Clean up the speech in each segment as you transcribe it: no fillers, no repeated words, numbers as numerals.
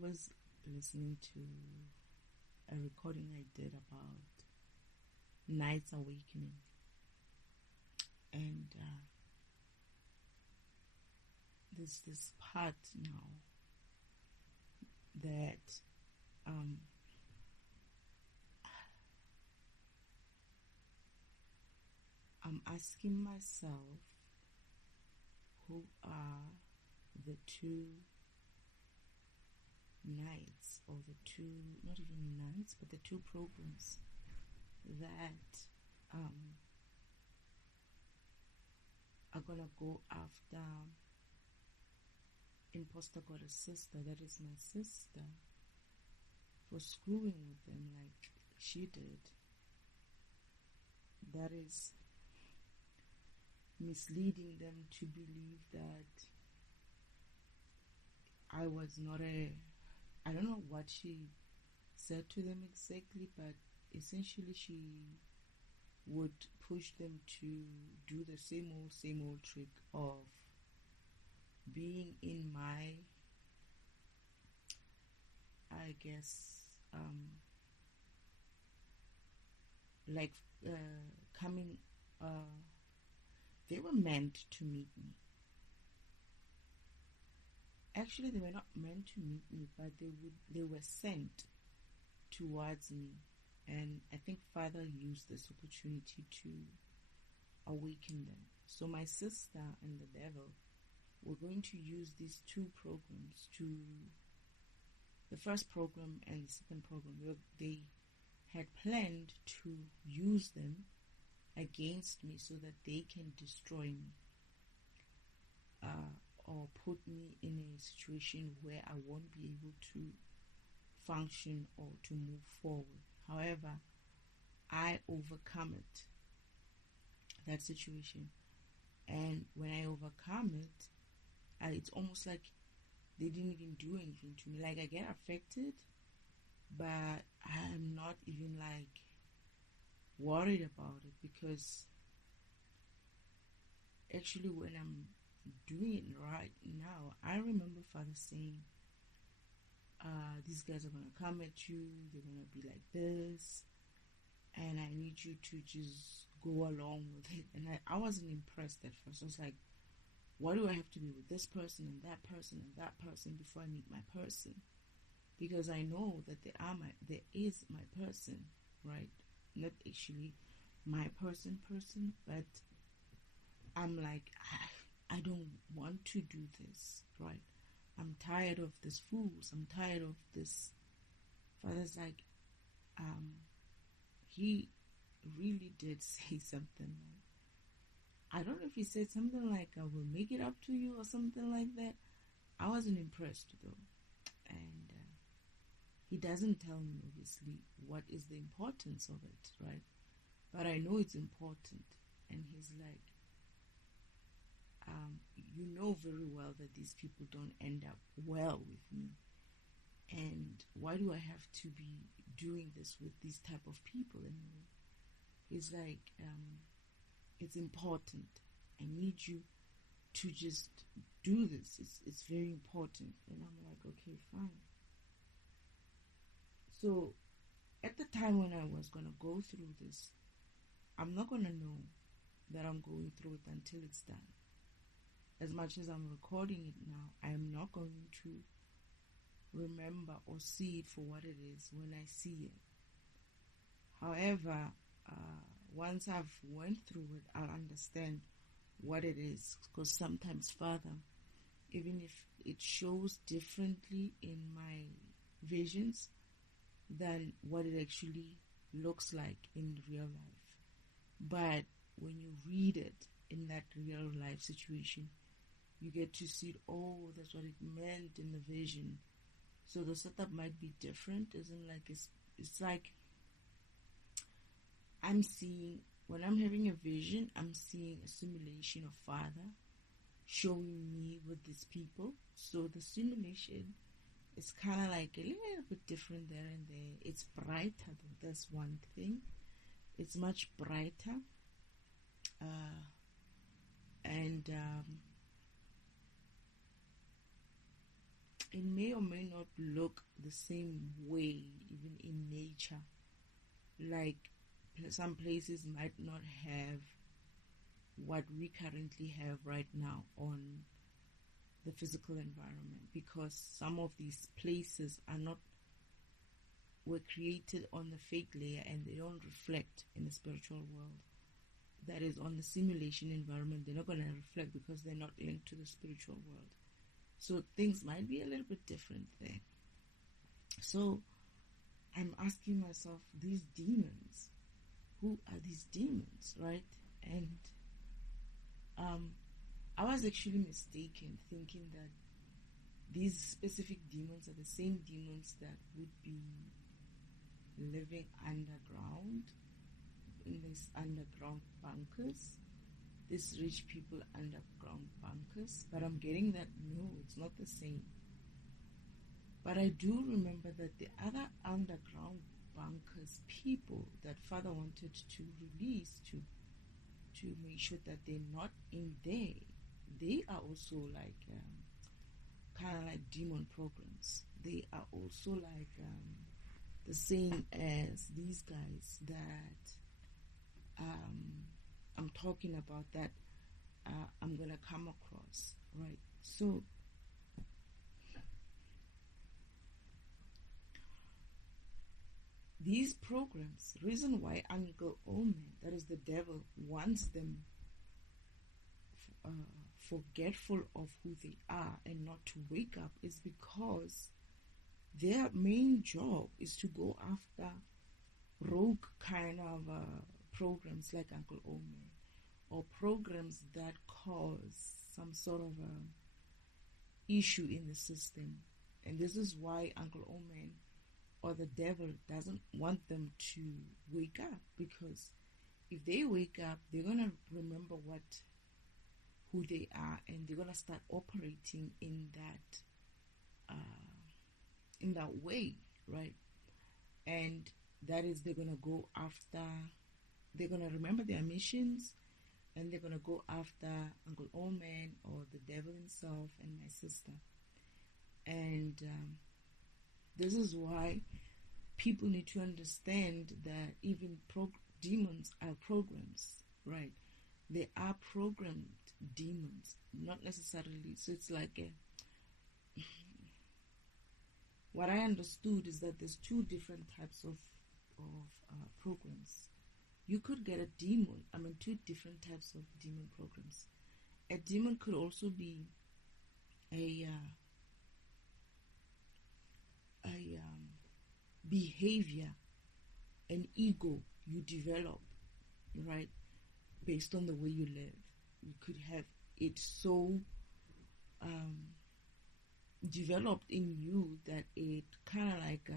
was listening to a recording I did about Night's Awakening, and there's this part now that I'm asking myself, who are the two nights, or the two, not even nights, but the two programs that are gonna go after Imposter Goddess Sister, that is my sister, for screwing with them like she did. That is misleading them to believe that I was not I don't know what she said to them exactly, but essentially she would push them to do the same old trick of being in my, I guess, like coming, they were meant to meet me. Actually, they were not meant to meet me, but they were sent towards me. And I think Father used this opportunity to awaken them. So my sister and the devil were going to use these two programs the first program and the second program. They had planned to use them against me so that they can destroy me, or put me in a situation where I won't be able to function or to move forward. However, I overcome it, that situation. And when I overcome it, it's almost like they didn't even do anything to me. Like, I get affected, but I'm not even like worried about it, because actually when I'm doing it right now, I remember Father saying, these guys are going to come at you, they're going to be like this, and I need you to just go along with it. And I wasn't impressed at first. I was like, why do I have to be with this person and that person and that person before I meet my person? Because I know that there is my person, right? Not actually my person, but I'm like, I don't want to do this, right? I'm tired of this fools. I'm tired of this. Father's like, he really did say something. I don't know if he said something like, I will make it up to you or something like that. I wasn't impressed though. And he doesn't tell me, obviously, what is the importance of it, right? But I know it's important. And he's like, you know very well that these people don't end up well with me. And why do I have to be doing this with these type of people anymore? He's like, it's important. I need you to just do this. It's very important. And I'm like, okay, fine. So at the time when I was going to go through this, I'm not going to know that I'm going through it until it's done. As much as I'm recording it now, I am not going to remember or see it for what it is when I see it. However, once I've went through it, I'll understand what it is. Because sometimes, Father, even if it shows differently in my visions than what it actually looks like in real life, but when you read it in that real life situation, you get to see it. Oh, that's what it meant in the vision. So the setup might be different. Isn't like it's like I'm seeing, when I'm having a vision, I'm seeing a simulation of Father showing me with these people. So the simulation is kind of like a little bit different there and there. It's brighter though. That's one thing. It's much brighter. And it may or may not look the same way, even in nature. Like some places might not have what we currently have right now on the physical environment, because some of these places were created on the fake layer and they don't reflect in the spiritual world. That is, on the simulation environment, they're not going to reflect because they're not linked to the spiritual world. So things might be a little bit different there. So I'm asking myself, these demons, who are these demons, right? And I was actually mistaken, thinking that these specific demons are the same demons that would be living underground, in these underground bunkers, these rich people underground bunkers. But I'm getting that no, it's not the same. But I do remember that the other underground bunkers people that Father wanted to release to make sure that they're not in there, they are also like kind of like demon programs. They are also like the same as these guys that I'm talking about, that I'm gonna come across, right? So these programs, reason why Uncle Omen, that is the devil, wants them forgetful of who they are and not to wake up, is because their main job is to go after rogue kind of programs like Uncle Omen, or programs that cause some sort of issue in the system. And this is why Uncle Omen or the devil doesn't want them to wake up, because if they wake up, they're gonna remember who they are, and they're gonna start operating in that way, right? And that is, they're gonna go after, they're gonna remember their missions, and they're gonna go after Uncle Omen or the devil himself and my sister. And this is why people need to understand that even demons are programs, right? They are programmed demons, not necessarily. So it's like what I understood is that there's two different types of programs. You could get two different types of demon programs. A demon could also be a behavior, an ego you develop, right, based on the way you live. You could have it so developed in you that it kind of like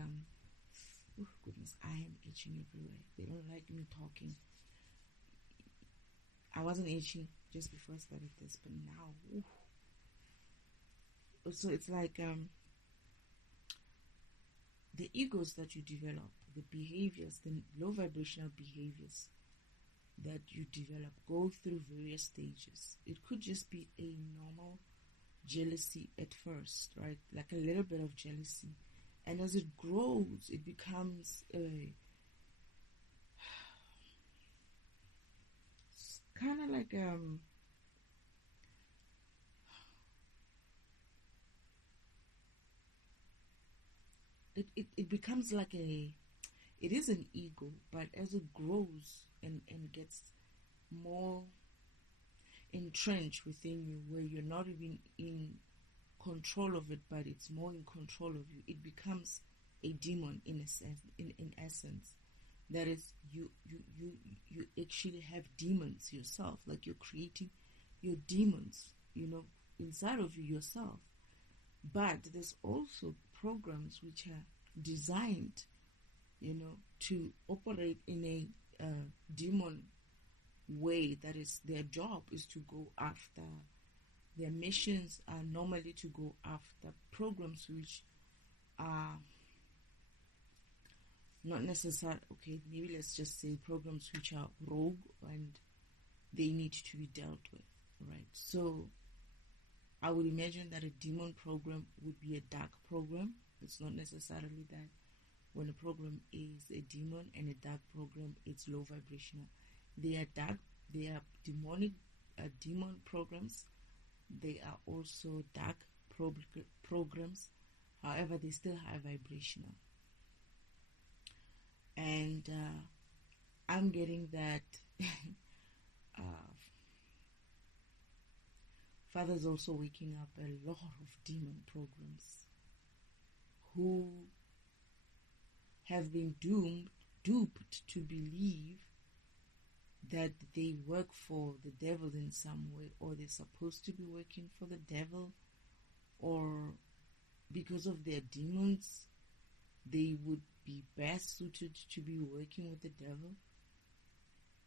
oh goodness, I am itching everywhere. They don't like me talking. I wasn't itching just before I started this, but now so it's like the egos that you develop, the behaviors, the low vibrational behaviors that you develop go through various stages. It could just be a normal jealousy at first, right? Like a little bit of jealousy. And as it grows, it becomes kind of like it becomes like it is an ego, but as it grows and gets more entrenched within you, where you're not even in control of it, but it's more in control of you, it becomes a demon in a sense, in essence. That is, you actually have demons yourself, like you're creating your demons, inside of you yourself. But there's also programs which are designed, to operate in a demon way. That is, their job is to go after, their missions are normally to go after programs which are not necessarily, okay, maybe let's just say programs which are rogue and they need to be dealt with, right? So I would imagine that a demon program would be a dark program. It's not necessarily that when a program is a demon and a dark program, it's low vibrational. They are dark, they are demonic demon programs. They are also dark programs. However, they still high vibrational. And I'm getting that Father's also waking up a lot of demon programs who have been duped to believe that they work for the devil in some way, or they're supposed to be working for the devil, or because of their demons, they would be best suited to be working with the devil.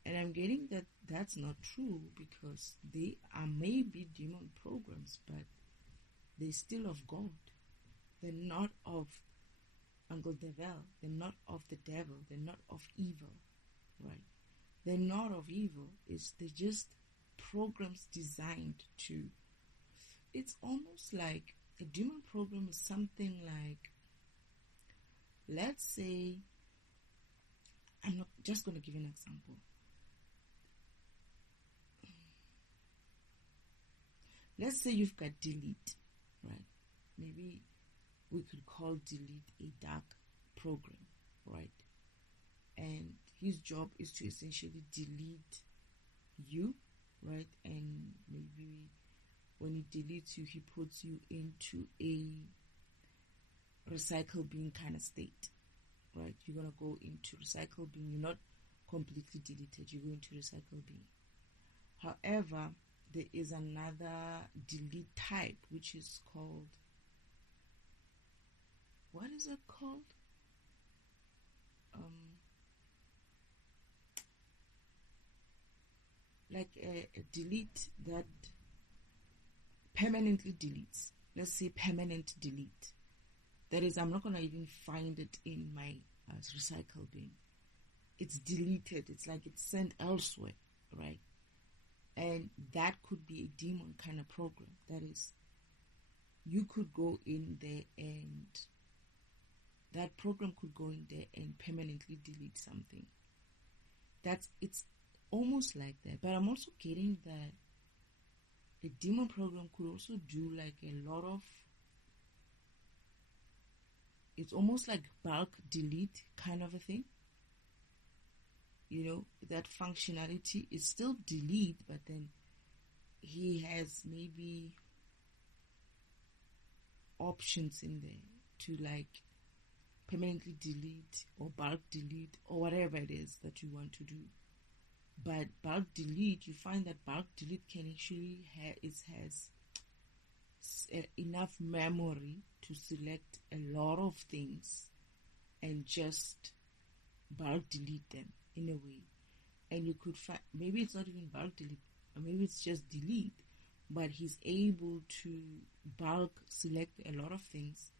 And I'm getting that that's not true, because they are maybe demon programs, but they're still of God. They're not of Uncle Devil. They're not of the devil. They're not of evil, right? They're not of evil. They're just programs designed to. It's almost like a demon program is something like, let's say, I'm not just going to give you an example. Let's say you've got Delete, right? Maybe we could call Delete a dark program, right? And his job is to essentially delete you, right? And maybe when he deletes you, he puts you into a recycle bin kind of state, right? You're going to go into recycle bin. You're not completely deleted. You go into recycle bin. However, there is another delete type, which is called, what is it called? Like a delete that permanently deletes. Let's say permanent delete. That is, I'm not going to even find it in my recycle bin. It's deleted. It's like it's sent elsewhere, right? And that could be a demon kind of program. That is, you could go in there and that program could go in there and permanently delete something. It's almost like that. But I'm also getting that a demon program could also do like a lot of, it's almost like bulk delete kind of a thing. You know, that functionality is still delete, but then he has maybe options in there to like permanently delete or bulk delete or whatever it is that you want to do. But bulk delete, you find that bulk delete can actually has enough memory to select a lot of things and just bulk delete them in a way. And you could find, maybe it's not even bulk delete, or maybe it's just delete, but he's able to bulk select a lot of things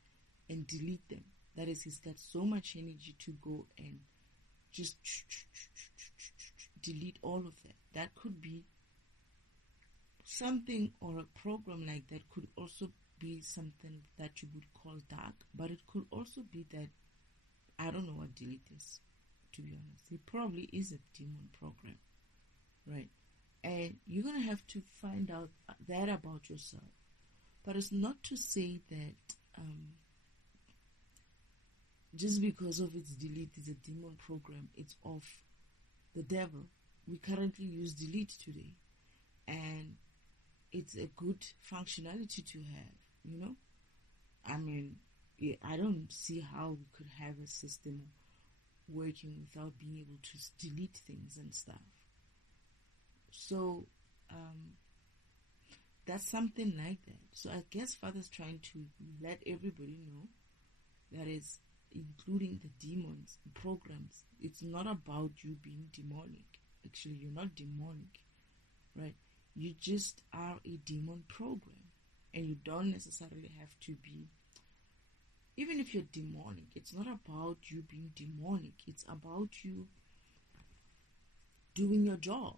and delete them. That is, he's got so much energy to go and just delete all of that. That could be something, or a program like that could also be something that you would call dark, but it could also be that, I don't know what delete is, to be honest. It probably is a demon program, right? And you're going to have to find out that about yourself. But it's not to say that just because of its delete is a demon program, it's of the devil. We currently use delete today, and it's a good functionality to have, you know? I mean, I don't see how we could have a system working without being able to delete things and stuff. So, that's something like that. So I guess Father's trying to let everybody know that is, including the demons programs, it's not about you being demonic. Actually, you're not demonic, right? You just are a demon program, and you don't necessarily have to be, even if you're demonic, it's not about you being demonic. It's about you doing your job.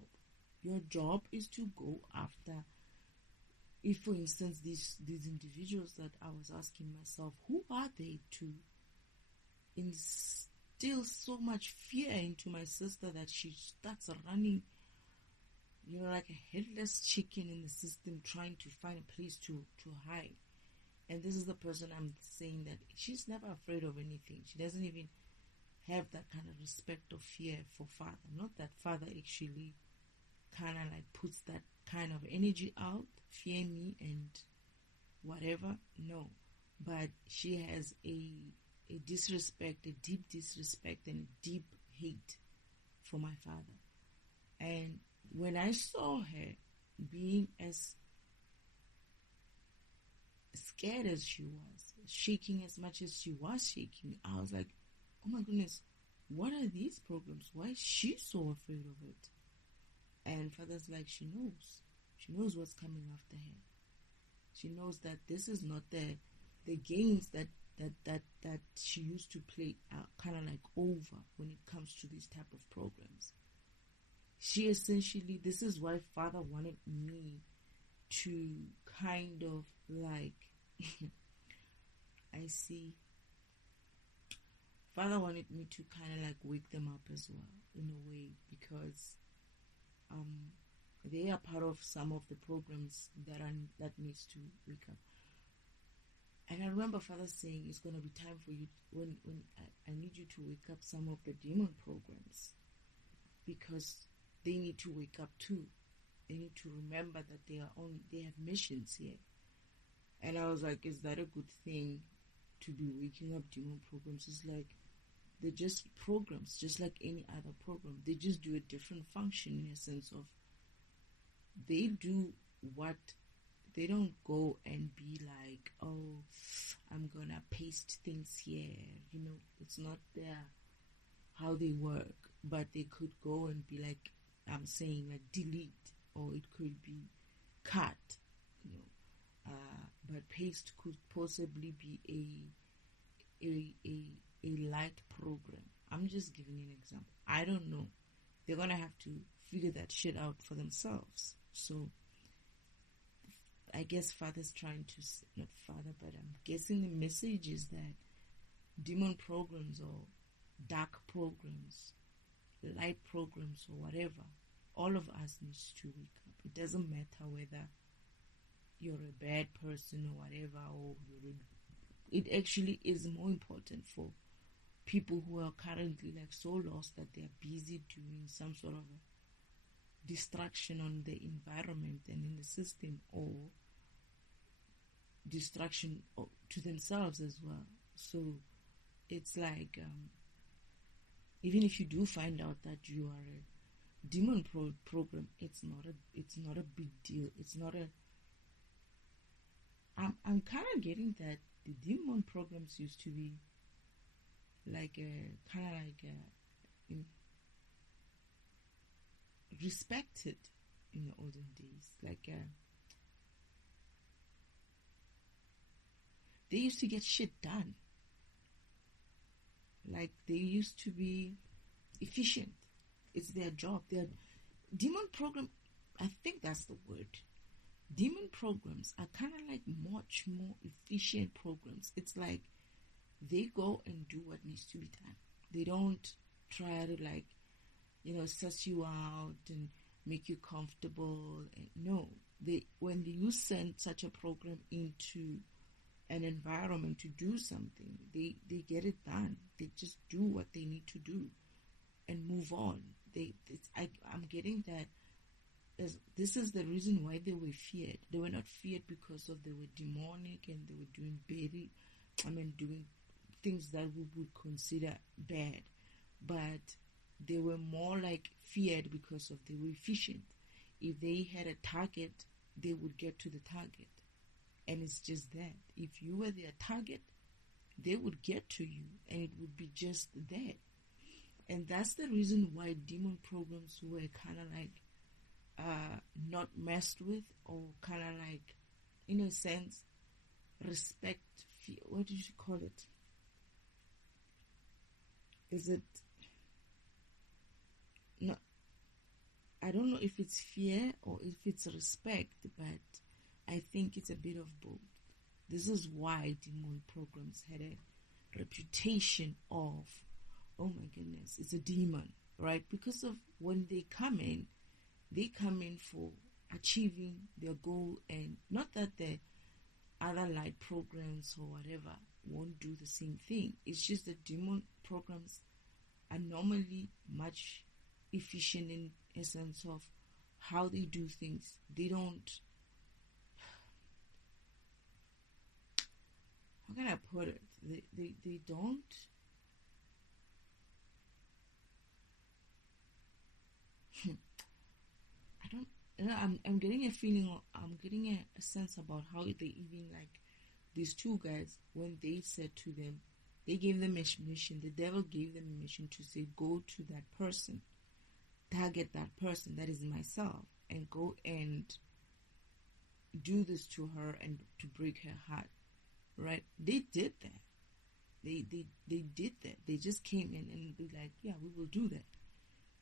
Your job is to go after if, for instance, these individuals that I was asking myself, who are they to instill so much fear into my sister that she starts running, like a headless chicken in the system, trying to find a place to hide. And this is the person I'm saying that she's never afraid of anything. She doesn't even have that kind of respect or fear for father. Not that father actually kind of like puts that kind of energy out, fear me and whatever. No. But she has a disrespect, a deep disrespect and deep hate for my father. And when I saw her being as scared as she was, shaking as much as she was shaking, I was like, oh my goodness, what are these programs? Why is she so afraid of it? And father's like, she knows what's coming after her. She knows that this is not the games that she used to play are kind of like over when it comes to these type of programs. She essentially, this is why father wanted me to kind of like I see father wanted me to kind of like wake them up as well in a way, because they are part of some of the programs that needs to wake up. And I remember father saying it's going to be time for you when I need you to wake up some of the demon programs, because they need to wake up too. They need to remember that they have missions here. And I was like, is that a good thing to be waking up demon programs? It's like they're just programs, just like any other program. They just do a different function in a sense of they do what they don't go and be like, oh, I'm gonna paste things here. It's not how they work. But they could go and be like, I'm saying like delete, or it could be cut, but paste could possibly be a light program. I'm just giving you an example. I don't know. They're gonna have to figure that shit out for themselves. So I guess father's trying to, not father, but I'm guessing the message is that demon programs or dark programs, light programs or whatever, all of us needs to wake up. It doesn't matter whether you're a bad person or whatever, or it actually is more important for people who are currently like so lost that they're busy doing some sort of a distraction on the environment and in the system, or distraction to themselves as well. So it's like even if you do find out that you are a demon program, it's not a big deal. It's not a I'm kind of getting that the demon programs used to be like kind of like respected in the olden days. Like they used to get shit done. Like they used to be efficient. It's their job. Their demon program, I think that's the word. Demon programs are kind of like much more efficient programs. It's like they go and do what needs to be done. They don't try to like, suss you out and make you comfortable. No, when you send such a program into an environment to do something, they get it done. They just do what they need to do and move on. I'm getting that. This is the reason why they were feared. They were not feared because of they were demonic and they were doing things that we would consider bad, but they were more like feared because of they were efficient. If they had a target, they would get to the target, and it's just that. If you were their target, they would get to you, and it would be just that. And that's the reason why demon programs were kind of like not messed with, or kind of like, in a sense, respect, fear. What did you call it? Is it not? I don't know if it's fear or if it's respect, but I think it's a bit of both. This is why demon programs had a reputation of, oh my goodness, it's a demon, right? Because of when they come in for achieving their goal, and not that the other light programs or whatever won't do the same thing. It's just that demon programs are normally much efficient in a sense of how they do things. They don't, how can I put it? They don't I don't I'm getting a feeling, I'm getting a sense about how they even like these two guys when they said to them, they gave them a mission, the devil gave them a mission to say, go to that person, target that person, that is myself, and go and do this to her and to break her heart, right? They did that. They did that. They just came in and be like, yeah, we will do that.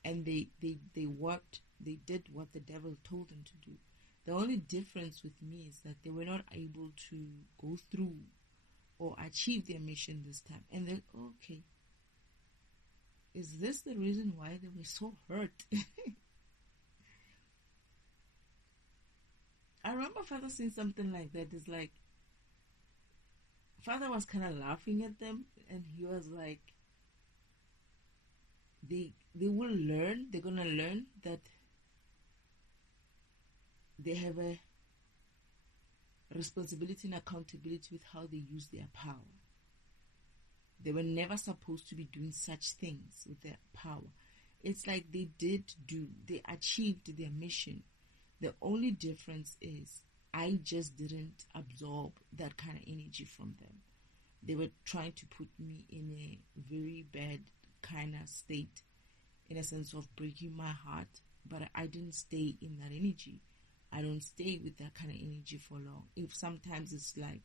And they worked, they did what the devil told them to do. The only difference with me is that they were not able to go through or achieve their mission this time. And then, okay, is this the reason why they were so hurt? I remember Father saying something like that. It's like, Father was kind of laughing at them, and he was like, they will learn, they're going to learn that they have a responsibility and accountability with how they use their power. They were never supposed to be doing such things with their power. It's like they achieved their mission. The only difference is I just didn't absorb that kind of energy from them. They were trying to put me in a very bad kind of state, in a sense of breaking my heart, but I didn't stay in that energy. I don't stay with that kind of energy for long. If sometimes it's like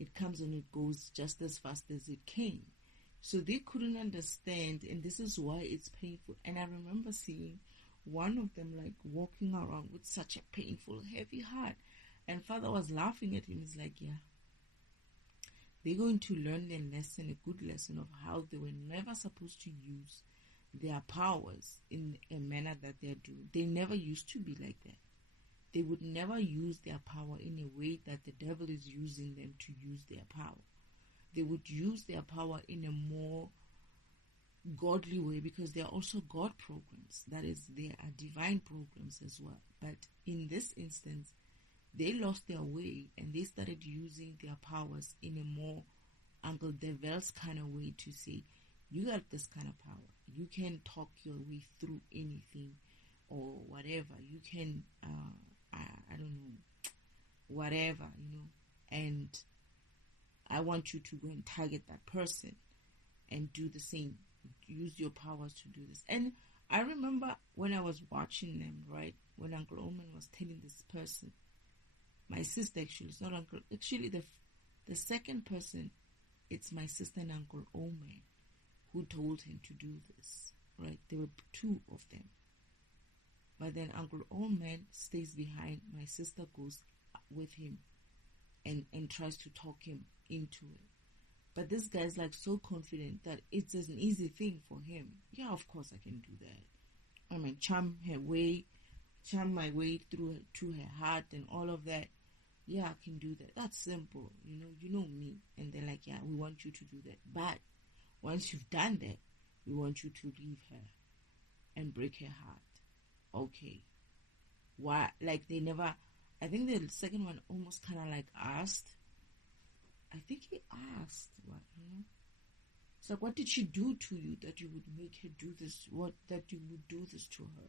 it comes and it goes just as fast as it came. So they couldn't understand, and this is why it's painful. And I remember seeing one of them like walking around with such a painful, heavy heart. And Father was laughing at him. He's like, yeah, they're going to learn a lesson, a good lesson of how they were never supposed to use their powers in a manner that they're doing. They never used to be like that. They would never use their power in a way that the devil is using them to use their power. They would use their power in a more godly way, because they are also God programs. That is, they are divine programs as well. But in this instance, they lost their way and they started using their powers in a more Uncle Devil's kind of way to say, you got this kind of power. You can talk your way through anything or whatever. You can, I don't know, whatever, and I want you to go and target that person and do the same. Use your powers to do this. And I remember when I was watching them, right, when Uncle Omen was telling this person, my sister actually, it's not Uncle, actually the second person, it's my sister and Uncle Omen who told him to do this, right? There were two of them. But then Uncle Omen stays behind. My sister goes with him and tries to talk him into it. But this guy's like so confident that it's an easy thing for him. Yeah, of course I can do that. I mean, charm my way through to her heart and all of that. Yeah, I can do that. That's simple. You know me. And they're like, yeah, we want you to do that. But once you've done that, we want you to leave her and break her heart. Okay. Why? Like they never, I think the second one almost kind of like asked. I think he asked, what, It's like, what did she do to you that you would make her do this? That you would do this to her?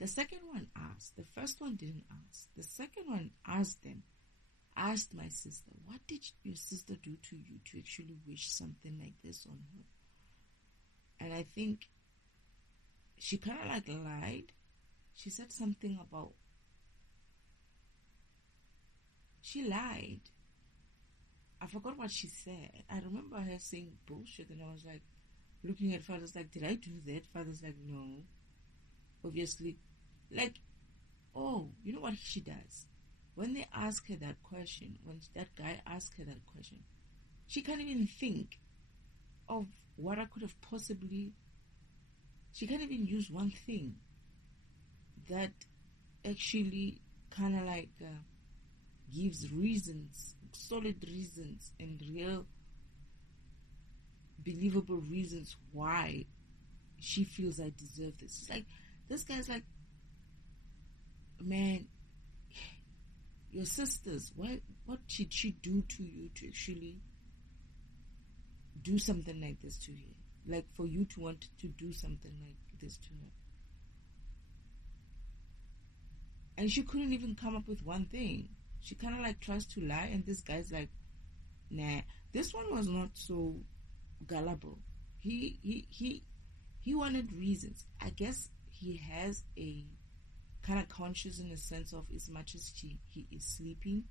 The second one asked. The first one didn't ask. The second one asked my sister, what did your sister do to you to actually wish something like this on her? And I think she kind of like lied. She said something about, she lied. I forgot what she said. I remember her saying bullshit, and I was like, looking at Father's like, did I do that? Father's like, no. Obviously. Like, oh, you know what she does? when they ask her that question, when that guy asked her that question, she can't even think of what I could have possibly. She can't even use one thing that actually kind of like gives reasons, solid reasons, and real believable reasons why she feels I deserve this. It's like, this guy's like, man, your sisters, what did she do to you to actually do something like this to her? Like, for you to want to do something like this to her. And she couldn't even come up with one thing. She kind of like tries to lie, and this guy's like, nah. This one was not so gullible. He wanted reasons. I guess he has a kind of conscious in the sense of, as much as he is sleeping,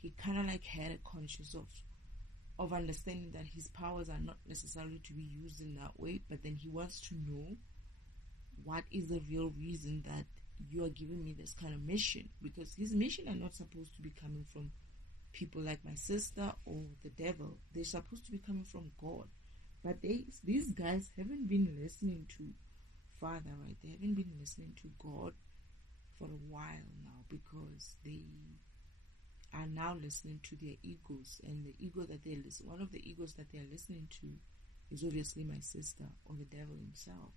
he kind of like had a conscious of understanding that his powers are not necessarily to be used in that way, but then he wants to know what is the real reason that you are giving me this kind of mission, because his mission are not supposed to be coming from people like my sister or the devil. They're supposed to be coming from God. But these guys haven't been listening to Father, right? They haven't been listening to God for a while now, because they are now listening to their egos, and the ego that they listen, one of the egos that they are listening to is obviously my sister or the devil himself.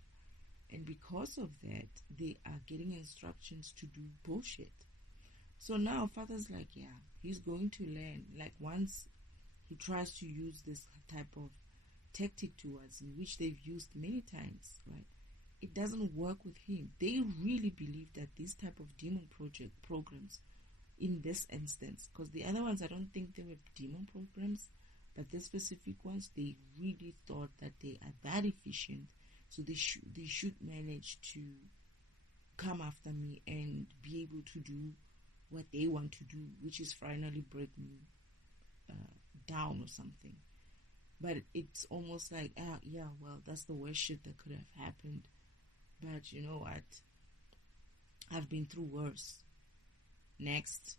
And because of that, they are getting instructions to do bullshit. So now Father's like, yeah, he's going to learn. Like, once he tries to use this type of tactic towards me, which they've used many times, right? It doesn't work with him. They really believe that this type of demon programs, in this instance, because the other ones, I don't think they were demon programs, but the specific ones, they really thought that they are that efficient, so they should manage to come after me and be able to do what they want to do, which is finally break me down or something. But it's almost like, yeah, well, that's the worst shit that could have happened. But you know what? I've been through worse. Next,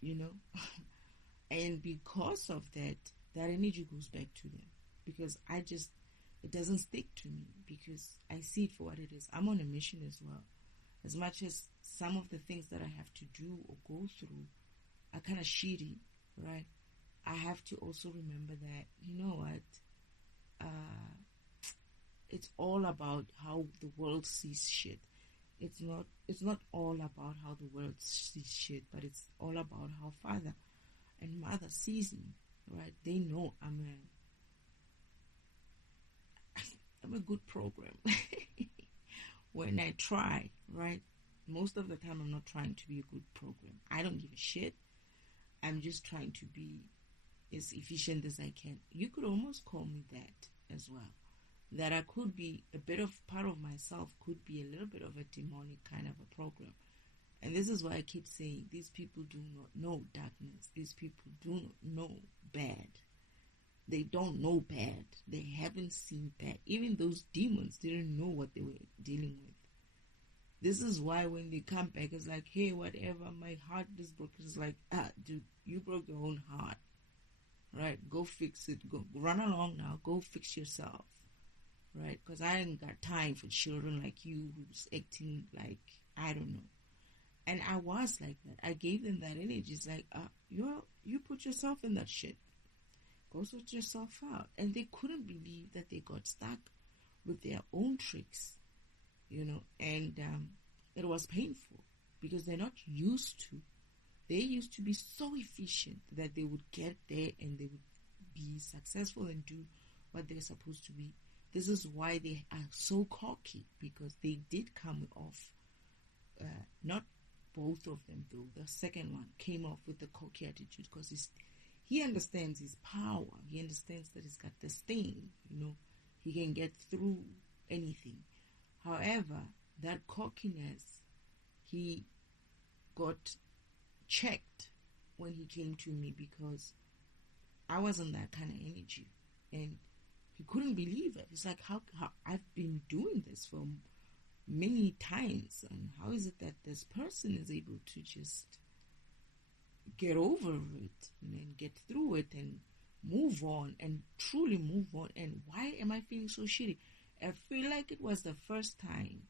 you know? And because of that, that energy goes back to them. Because it doesn't stick to me, because I see it for what it is. I'm on a mission as well. As much as some of the things that I have to do or go through are kind of shitty, right? I have to also remember that, you know what? It's all about how the world sees shit. It's not all about how the world sees shit, but it's all about how Father and Mother sees me, right? They know I'm a good program. When I try, right? Most of the time I'm not trying to be a good program. I don't give a shit. I'm just trying to be as efficient as I can. You could almost call me that as well. That I could be a bit of part of myself, could be a little bit of a demonic kind of a program. And this is why I keep saying, these people do not know darkness. These people do not know bad. They don't know bad. They haven't seen bad. Even those demons didn't know what they were dealing with. This is why when they come back, it's like, hey, whatever, my heart is broken. It's like, dude, you broke your own heart. Right? Go fix it. Go run along now. Go fix yourself. Right? Because I ain't got time for children like you who's acting like, I don't know. And I was like that. I gave them that energy. It's like, you put yourself in that shit. Go sort yourself out. And they couldn't believe that they got stuck with their own tricks, you know. And it was painful because they're not used to. They used to be so efficient that they would get there and they would be successful and do what they're supposed to be. This is why they are so cocky, because they did come off, not both of them though. The second one came off with the cocky attitude because he understands his power. He understands that he's got this thing, you know. He can get through anything. However, that cockiness, he got checked when he came to me because I wasn't that kind of energy. And he couldn't believe it. It's like, how I've been doing this for many times, and how is it that this person is able to just get over it and then get through it and move on and truly move on. And why am I feeling so shitty? I feel like it was the first time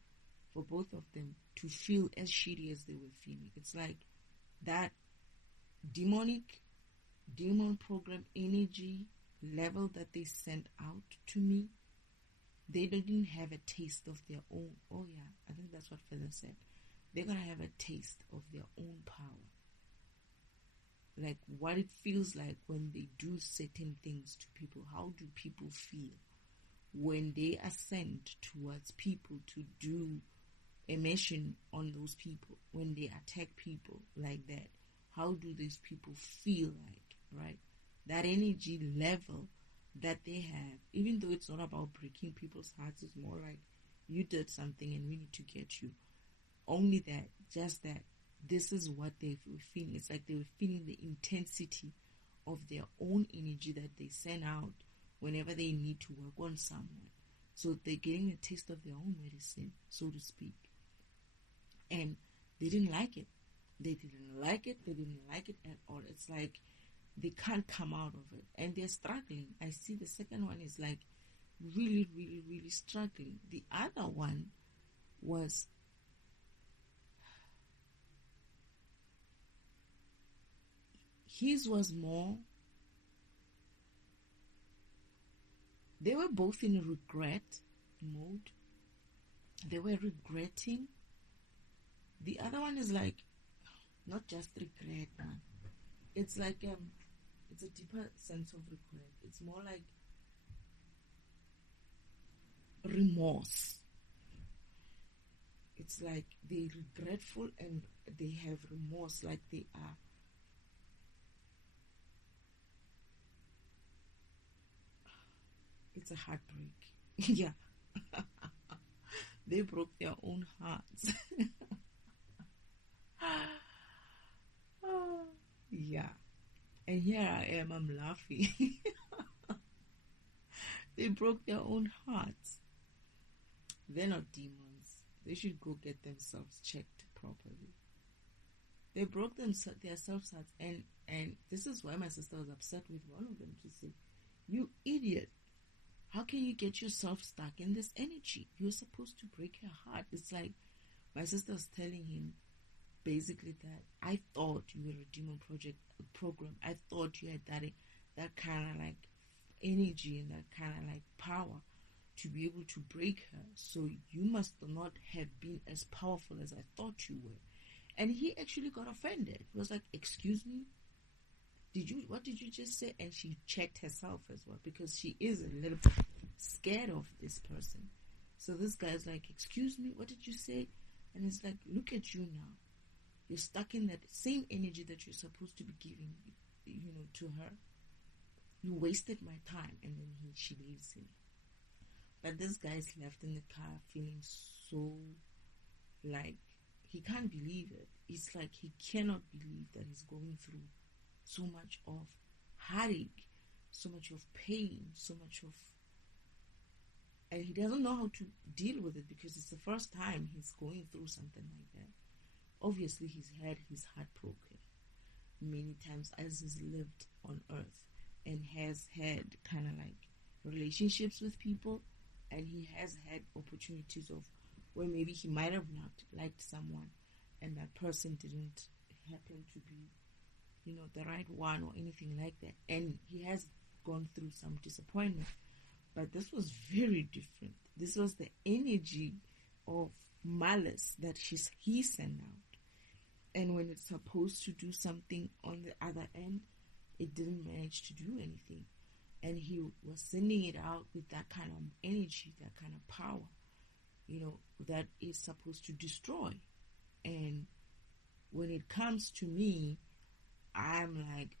for both of them to feel as shitty as they were feeling. It's like that demon program energy level that they sent out to me. They didn't have a taste of their own. Oh yeah, I think that's what Feather said. They're gonna have a taste of their own power. Like what it feels like when they do certain things to people. How do people feel when they ascend towards people to do a mission on those people? When they attack people like that, how do these people feel like, right? That energy level that they have, even though it's not about breaking people's hearts, it's more like you did something and we need to get you. Only that, just that, this is what they were feeling. It's like they were feeling the intensity of their own energy that they send out whenever they need to work on someone. So they're getting a taste of their own medicine, so to speak. And they didn't like it. They didn't like it. They didn't like it at all. It's like they can't come out of it. And they're struggling. I see the second one is like really, really, really struggling. The other one was his was more, they were both in a regret mode. They were regretting. The other one is like not just regret, man. It's like it's a deeper sense of regret. It's more like remorse. It's like they're regretful and they have remorse, like they are. It's a heartbreak. Yeah. They broke their own hearts. Yeah. And here I am, I'm laughing. They broke their own hearts. They're not demons. They should go get themselves checked properly. They broke themselves hearts, and this is why my sister was upset with one of them to say, "You idiot! How can you get yourself stuck in this energy? You're supposed to break your heart." It's like my sister was telling him basically that I thought you were a demon program. I thought you had that kind of like energy and that kind of like power to be able to break her. So you must not have been as powerful as I thought you were. And he actually got offended. He was like, "Excuse me? What did you just say?" And she checked herself as well, because she is a little bit scared of this person. So this guy's like, "Excuse me, what did you say?" And it's like, look at you now. You're stuck in that same energy that you're supposed to be giving, to her. You wasted my time. And then she leaves him. But this guy's left in the car feeling so like he can't believe it. It's like he cannot believe that he's going through so much of heartache, so much of pain, so much of, and he doesn't know how to deal with it because it's the first time he's going through something like that. Obviously, he's had his heart broken many times as he's lived on earth and has had kind of like relationships with people, and he has had opportunities of where maybe he might have not liked someone and that person didn't happen to be the right one or anything like that, and he has gone through some disappointment. But this was very different. This was the energy of malice that he sent out, and when it's supposed to do something on the other end, it didn't manage to do anything. And he was sending it out with that kind of energy, that kind of power, that is supposed to destroy. And when it comes to me, I'm like,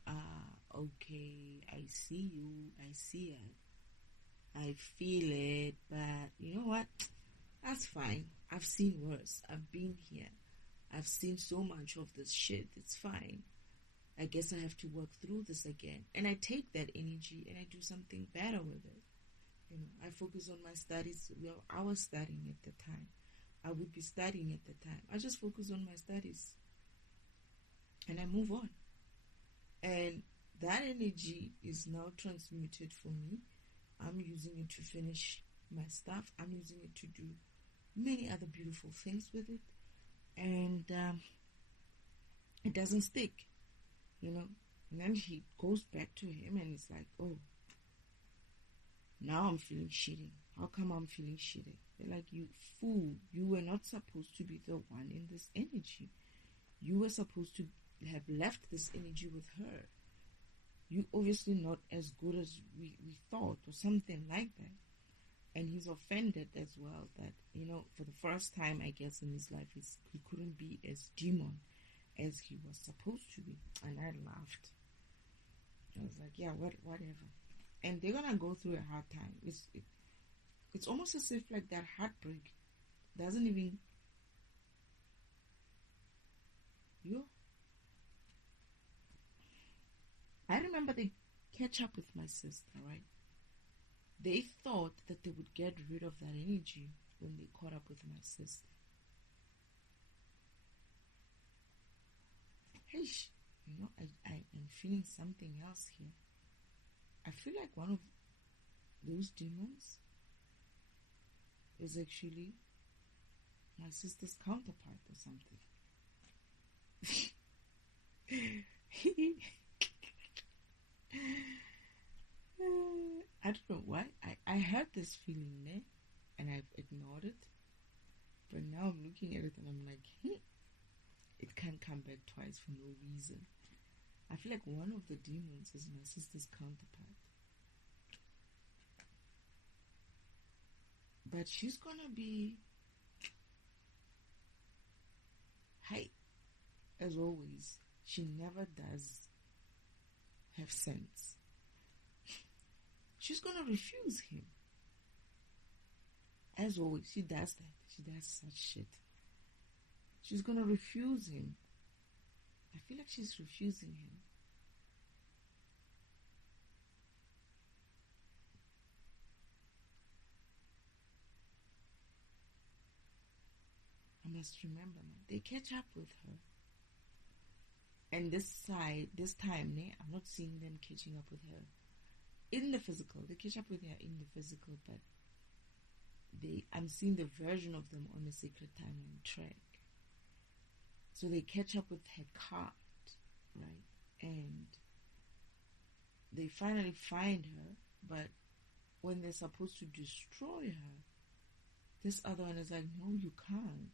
okay, I see you, I see it, I feel it, but you know what? That's fine. I've seen worse. I've been here. I've seen so much of this shit. It's fine. I guess I have to work through this again. And I take that energy and I do something better with it. I focus on my studies. Well, I was studying at the time. I would be studying at the time. I just focus on my studies and I move on. And that energy is now transmuted for me. I'm using it to finish my stuff. I'm using it to do many other beautiful things with it. And it doesn't stick, you know. And then he goes back to him and it's like, oh, now I'm feeling shitty. How come I'm feeling shitty? They're like, you fool, you were not supposed to be the one in this energy. You were supposed to have left this energy with her. You obviously not as good as we thought, or something like that. And he's offended as well that, you know, for the first time, I guess, in his life, he couldn't be as demon as he was supposed to be. And I laughed. I was like, yeah, whatever. And they're gonna go through a hard time. It's almost as if like that heartbreak doesn't even, I remember they catch up with my sister, right? They thought that they would get rid of that energy when they caught up with my sister. Hey, you know, I am feeling something else here. I feel like one of those demons is actually my sister's counterpart or something. I don't know why. I had this feeling there and I've ignored it. But now I'm looking at it and I'm like, it can't come back twice for no reason. I feel like one of the demons is my sister's counterpart. But she's gonna be high. As always, she never does have sense. She's gonna refuse him. As always, she does that. She does such shit. She's gonna refuse him. I feel like she's refusing him. I must remember now. They catch up with her. And this time, I'm not seeing them catching up with her in the physical. They catch up with her in the physical, but I'm seeing the version of them on the Sacred Timeline track. So they catch up with her cart, right? And they finally find her, but when they're supposed to destroy her, this other one is like, no, you can't.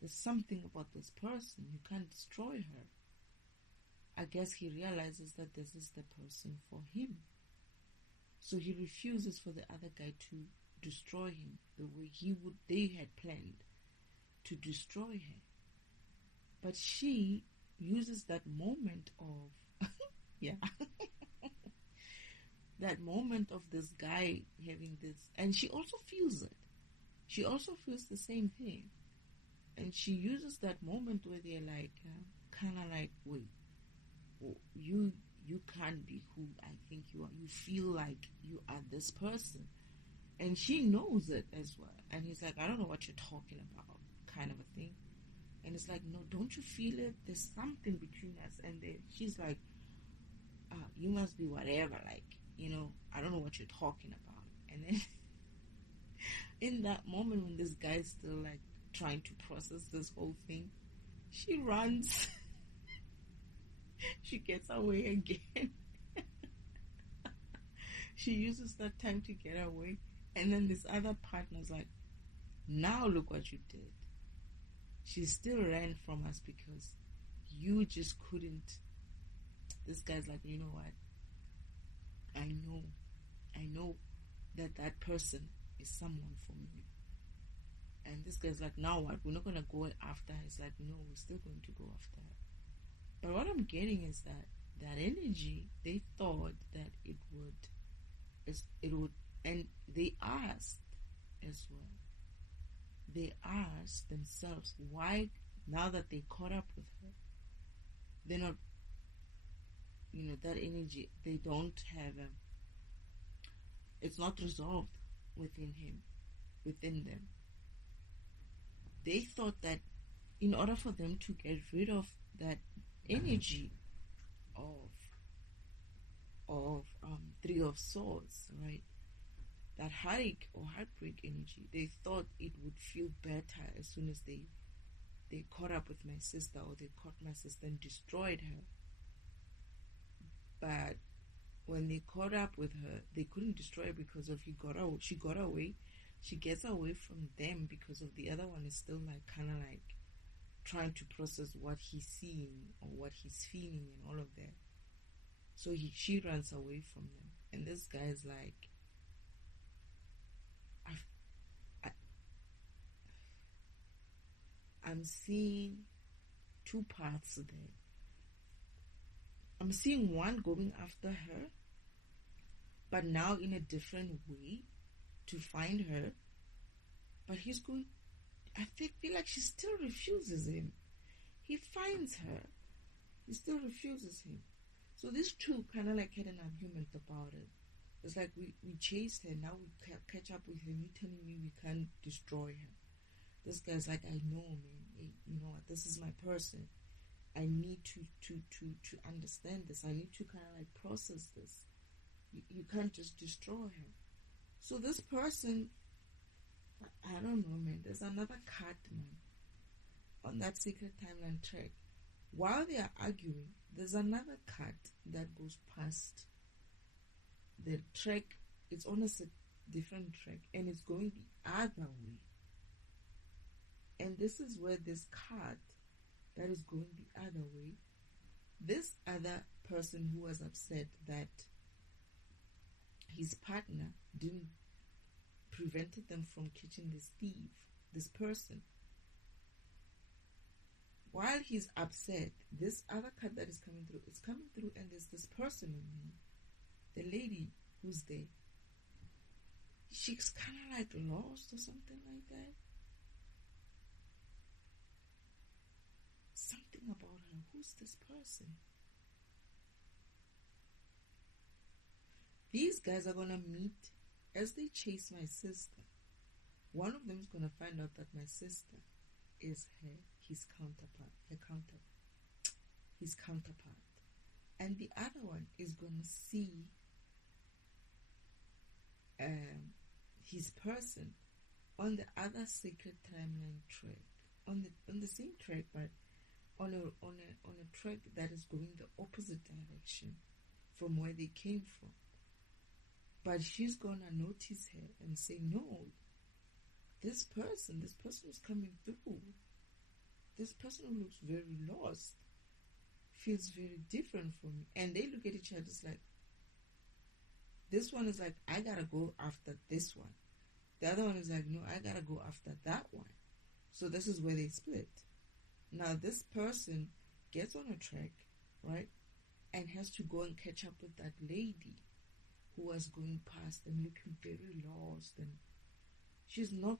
There's something about this person. You can't destroy her. I guess he realizes that this is the person for him. So he refuses for the other guy to destroy him the way they had planned to destroy her. But she uses that moment of, that moment of this guy having this, and she also feels it. She also feels the same thing. And she uses that moment where they're like, kind of like, wait, you can't be who I think you are. You feel like you are this person. And she knows it as well. And he's like, I don't know what you're talking about, kind of a thing. And it's like, no, don't you feel it? There's something between us. And then she's like, you must be whatever, like, you know, I don't know what you're talking about. And then in that moment when this guy's still like trying to process this whole thing, she runs. She gets away again. She uses that time to get away. And then this other partner's like, now look what you did. She still ran from us because you just couldn't. This guy's like, you know what? I know that person is someone for me. And this guy's like, now what? We're not going to go after her. It's like, no, we're still going to go after her. But what I'm getting is that energy, they thought that it would, and they asked as well. They asked themselves, why, now that they caught up with her, they're not, that energy, they don't have, it's not resolved within them. They thought that in order for them to get rid of that energy, of Three of Swords, right? That heartache or heartbreak energy, they thought it would feel better as soon as they caught up with my sister, or they caught my sister and destroyed her. But when they caught up with her, they couldn't destroy her because of she got away. She gets away from them because of the other one is still like kind of like trying to process what he's seeing or what he's feeling and all of that. So she runs away from them, and this guy's like, I'm seeing two paths there. I'm seeing one going after her, but now in a different way to find her. But he's going, I feel like she still refuses him. He finds her, he still refuses him. So these two kind of like had an argument about it. It's like we chased her, now we catch up with her. You telling me we can't destroy her? This guy's like, I know, man. Hey, you know what? This is my person. I need to understand this. I need to kind of like process this. You can't just destroy her. So this person, I don't know, man. There's another card, man, on that Secret Timeline track. While they are arguing, there's another card that goes past the track. It's on a different track, and it's going the other way. And this is where this card that is going the other way, this other person who was upset that his partner didn't prevented them from catching this thief, this person. While he's upset, this other card that is coming through, it's coming through, and there's this person in here, the lady who's there. She's kind of like lost or something like that. Something about her. Who's this person? These guys are gonna meet as they chase my sister. One of them is gonna find out that my sister is his counterpart, his counterpart, and the other one is gonna see his person on the other Secret Timeline track, on the same track, but on a track that is going the opposite direction from where they came from. But she's gonna notice her and say, no, this person is coming through. This person who looks very lost feels very different from me. And they look at each other just like, this one is like, I gotta go after this one. The other one is like, no, I gotta go after that one. So this is where they split. Now this person gets on a track, right, and has to go and catch up with that lady who was going past and looking very lost, and she's not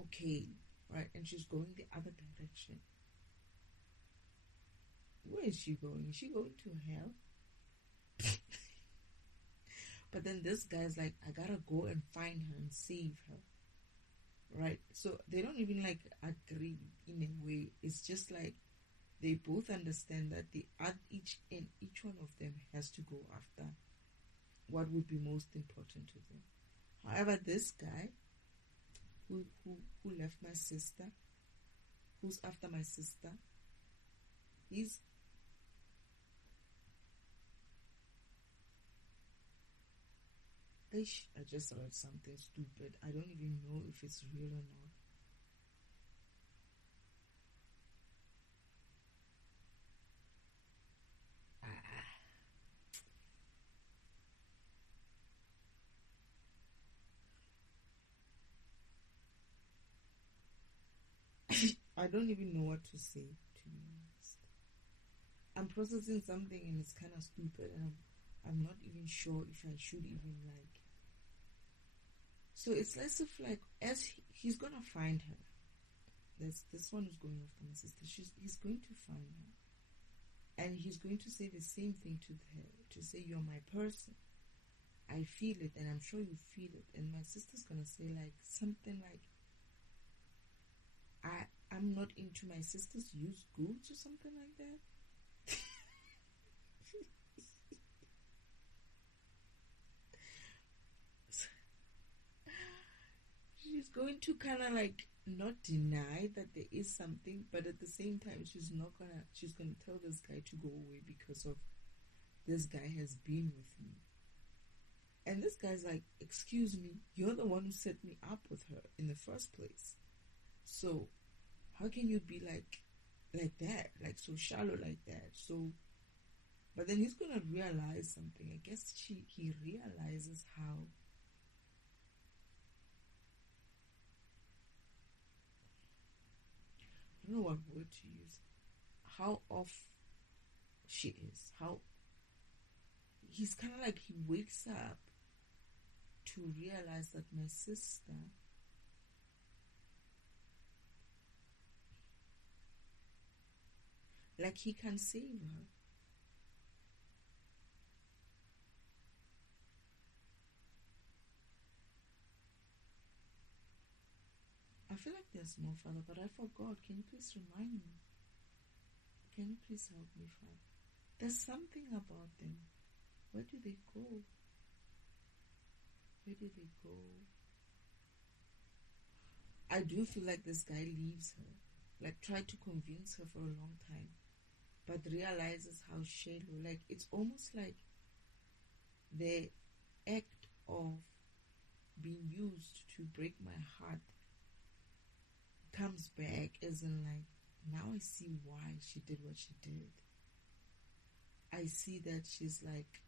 okay, right, and she's going the other direction. Where is she going? Is she going to hell? But then this guy's like, I gotta go and find her and save her, right? So they don't even like agree in a way. It's just like they both understand that each one of them has to go after what would be most important to them. However, this guy who left my sister, who's after my sister, I just read something stupid. I don't even know if it's real or not. I don't even know what to say, to be honest. I'm processing something and it's kind of stupid, and I'm not even sure if I should even like. So it's as if like as he's gonna find her. This one is going after my sister. He's going to find her, and he's going to say the same thing to her, to say, you're my person. I feel it, and I'm sure you feel it. And my sister's gonna say like something like, I'm not into my sister's used goods or something like that. going to kind of like not deny that there is something, but at the same time, she's gonna tell this guy to go away because of this guy has been with me. And this guy's like, excuse me, you're the one who set me up with her in the first place. So how can you be like that, like so shallow like that? So, but then he's gonna realize something. I guess he realizes how I don't know what word to use. How off she is. How he's kind of like he wakes up to realize that my sister like he can save her. I feel like there's more, Father, but I forgot. Can you please remind me? Can you please help me, Father? There's something about them. Where do they go? Where do they go? I do feel like this guy leaves her. Like, tried to convince her for a long time, but realizes how shallow. Like, it's almost like the act of being used to break my heart comes back, as in like, now I see why she did what she did. I see that she's like,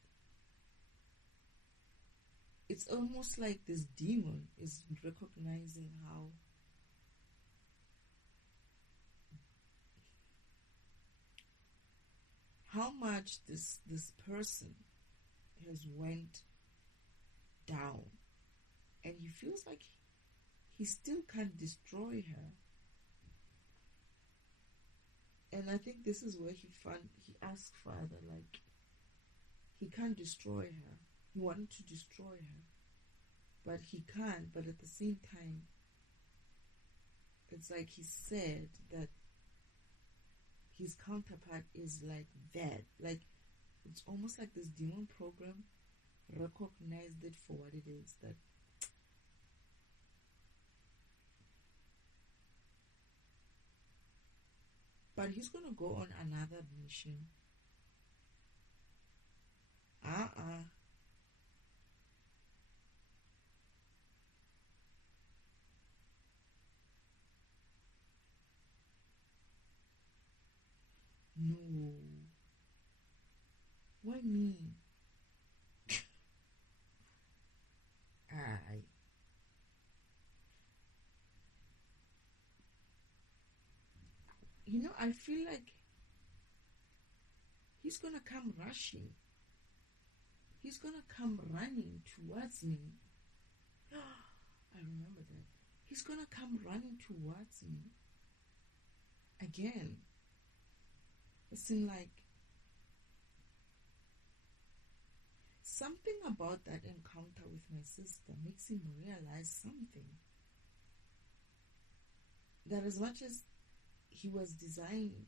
it's almost like this demon is recognizing how much this person has went down, and he feels like he still can't destroy her. And I think this is where he asked Father, like, he can't destroy her. He wanted to destroy her, but he can't. But at the same time, it's like he said that his counterpart is like that. Like, it's almost like this demon program recognized it for what it is. That but he's gonna go on another mission. No. Why me? I. I feel like he's gonna come rushing. He's gonna come running towards me. I remember that. He's gonna come running towards me. Again. It seemed like something about that encounter with my sister makes him realize something. That as much as he was designed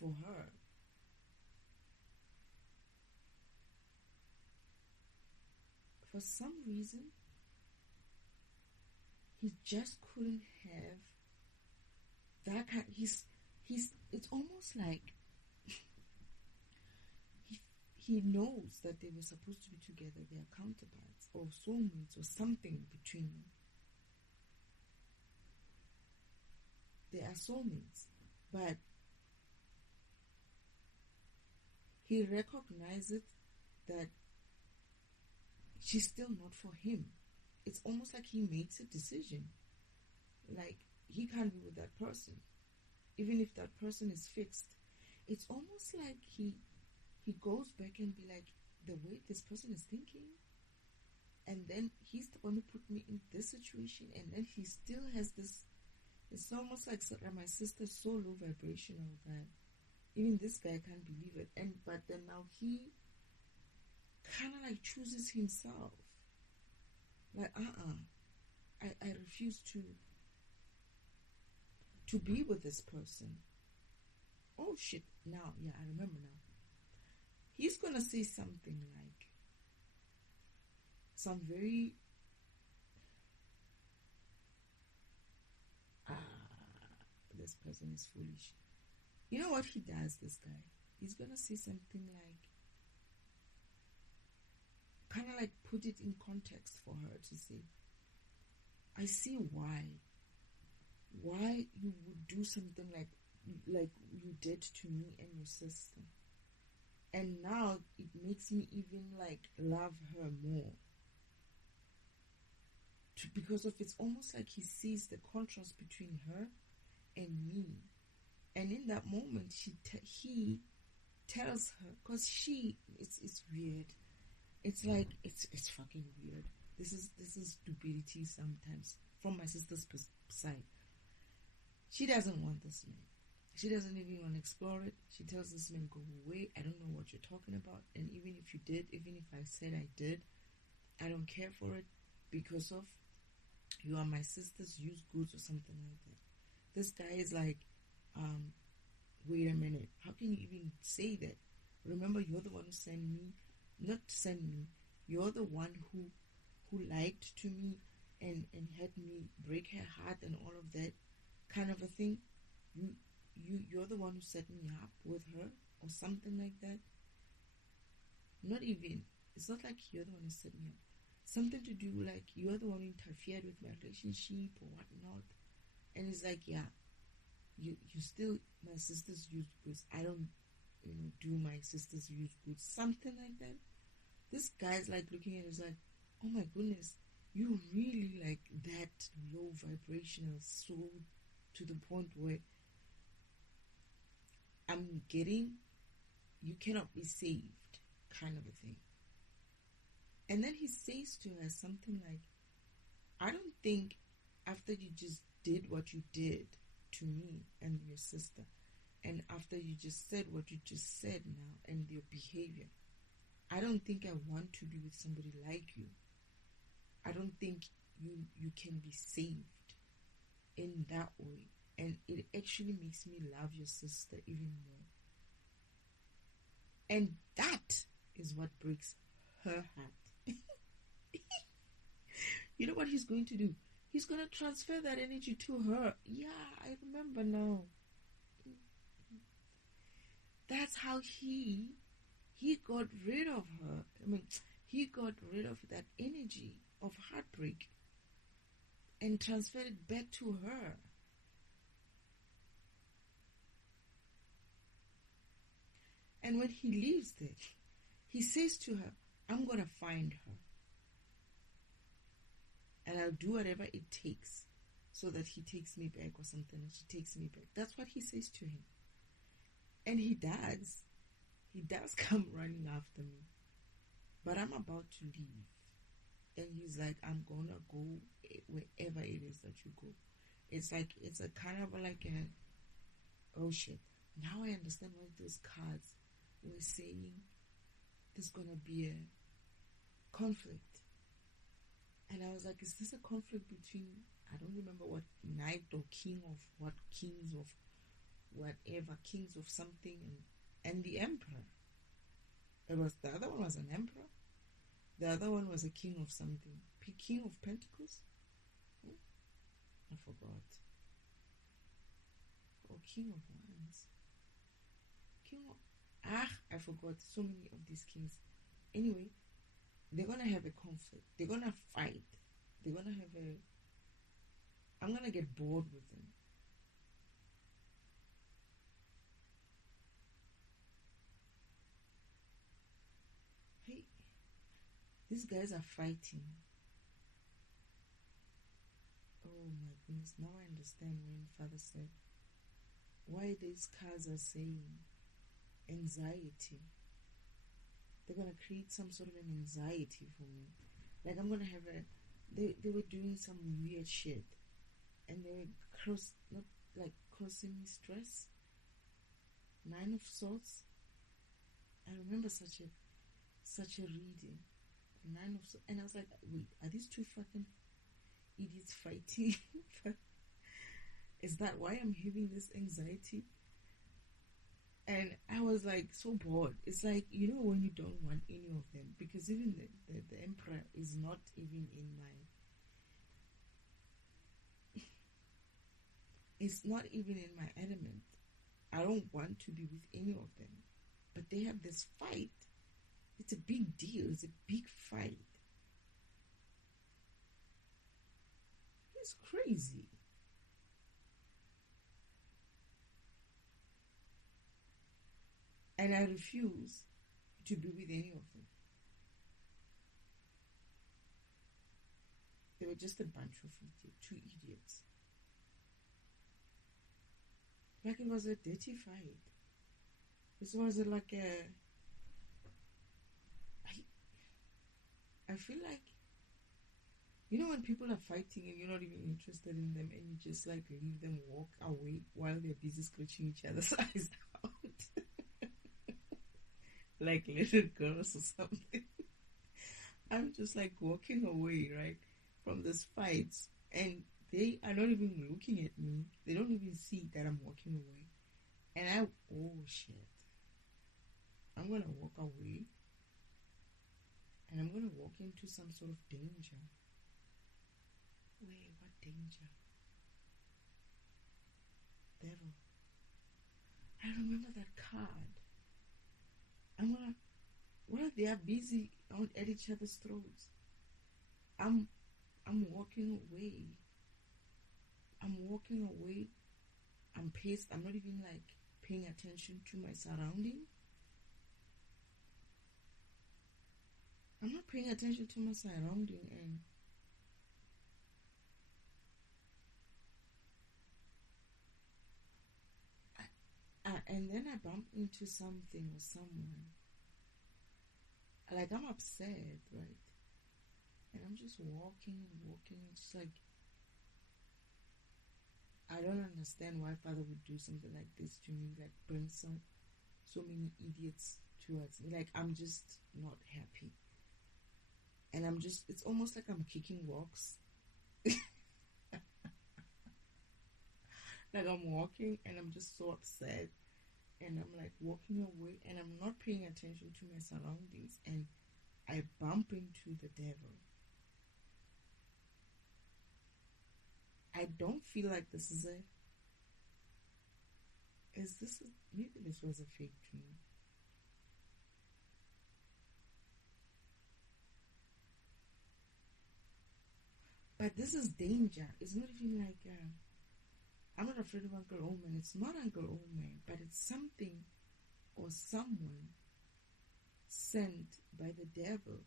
for her, for some reason, he just couldn't have that kind. It's almost like he knows that they were supposed to be together. They are counterparts or soulmates or something between them. They are soulmates, but he recognizes that she's still not for him. It's almost like he makes a decision. Like, he can't be with that person, even if that person is fixed. It's almost like he goes back and be like, the way this person is thinking, and then he's the one who put me in this situation, and then he still has this. It's almost like my sister's so low vibrational that even this guy can't believe it. But then now he kind of like chooses himself. Like, I refuse to be with this person. Oh shit, now, yeah, I remember now. He's gonna say something like, some very, person is foolish. You know what he does, this guy? He's gonna say something like, kind of like put it in context for her to say, I see why you would do something like you did to me and your sister. And now it makes me even like love her more. Because of it's almost like he sees the contrast between her and me. And in that moment, he tells her, because it's weird. It's like, it's fucking weird. This is stupidity sometimes from my sister's side. She doesn't want this man. She doesn't even want to explore it. She tells this man, go away. I don't know what you're talking about. And even if you did, even if I said I did, I don't care for it because of you are my sister's used goods or something like that. This guy is like, wait a minute. How can you even say that? Remember, you're the one who you're the one who lied to me and had me break her heart and all of that kind of a thing. You're the one who set me up with her or something like that. Not even, it's not like you're the one who set me up. Something to do like you're the one who interfered with my relationship or whatnot. And it's like, yeah, you still my sister's used goods. I don't, do my sister's used goods. Something like that. This guy's like looking at it, is like, oh my goodness, you really like that low vibrational, so to the point where I'm getting, you cannot be saved, kind of a thing. And then he says to her something like, I don't think after you just did what you did to me and your sister, and after you just said what you just said now and your behavior, I don't think I want to be with somebody like you. I don't think you can be saved in that way. And it actually makes me love your sister even more. And that is what breaks her heart. You know what he's going to do? He's going to transfer that energy to her. Yeah, I remember now. That's how he got rid of her. He got rid of that energy of heartbreak and transferred it back to her. And when he leaves there, he says to her, I'm going to find her. And I'll do whatever it takes so that he takes me back or something, or she takes me back. That's what he says to him. And he does. He does come running after me. But I'm about to leave. And he's like, I'm going to go wherever it is that you go. It's like, it's a kind of like oh shit. Now I understand why those cards were saying there's going to be a conflict. And I was like, is this a conflict between, I don't remember what knight or king of what, kings of whatever, kings of something, and the emperor. The other one was an emperor. The other one was a king of something. King of Pentacles? I forgot. Or king of wands. I forgot so many of these kings. Anyway, they're gonna have a conflict. They're gonna fight. They're gonna have I'm gonna get bored with them. Hey, these guys are fighting. Oh my goodness, now I understand when Father said why these cards are saying anxiety. They're gonna create some sort of an anxiety for me. Like I'm gonna have they were doing some weird shit, and they were not causing me stress. 9 of Swords. I remember such a reading. 9 of Swords, and I was like, wait, are these two fucking idiots fighting? Is that why I'm having this anxiety? And I was like so bored. It's like, when you don't want any of them, because even the emperor is not even in my it's not even in my element. I don't want to be with any of them. But they have this fight. It's a big deal. It's a big fight. It's crazy. And I refuse to be with any of them. They were just a bunch of idiots, two idiots. Like it was a dirty fight. This was like a... I feel like, you know, when people are fighting and you're not even interested in them and you just like leave them walk away while they're busy scratching each other's eyes out. Like little girls or something. I'm just like walking away, right, from this fight, and they are not even looking at me. They don't even see that I'm walking away. And oh shit. I'm gonna walk away and I'm gonna walk into some sort of danger. Wait, what danger? Devil. I remember that card. While they are busy at each other's throats, I'm walking away. I'm walking away. I'm paced. I'm not even like paying attention to my surrounding. I'm not paying attention to my surrounding, and then I bump into something or someone. Like I'm upset, right? And I'm just walking and walking. It's just like, I don't understand why Father would do something like this to me, like bring so many idiots towards me. Like I'm just not happy. And it's almost like I'm kicking rocks. Like I'm walking and I'm just so upset. And I'm like walking away and I'm not paying attention to my surroundings. And I bump into the devil. I don't feel like this is it. Maybe this was a fake dream. But this is danger. It's not even like, I'm not afraid of Uncle Oman. It's not Uncle Oman, but it's something or someone sent by the devil.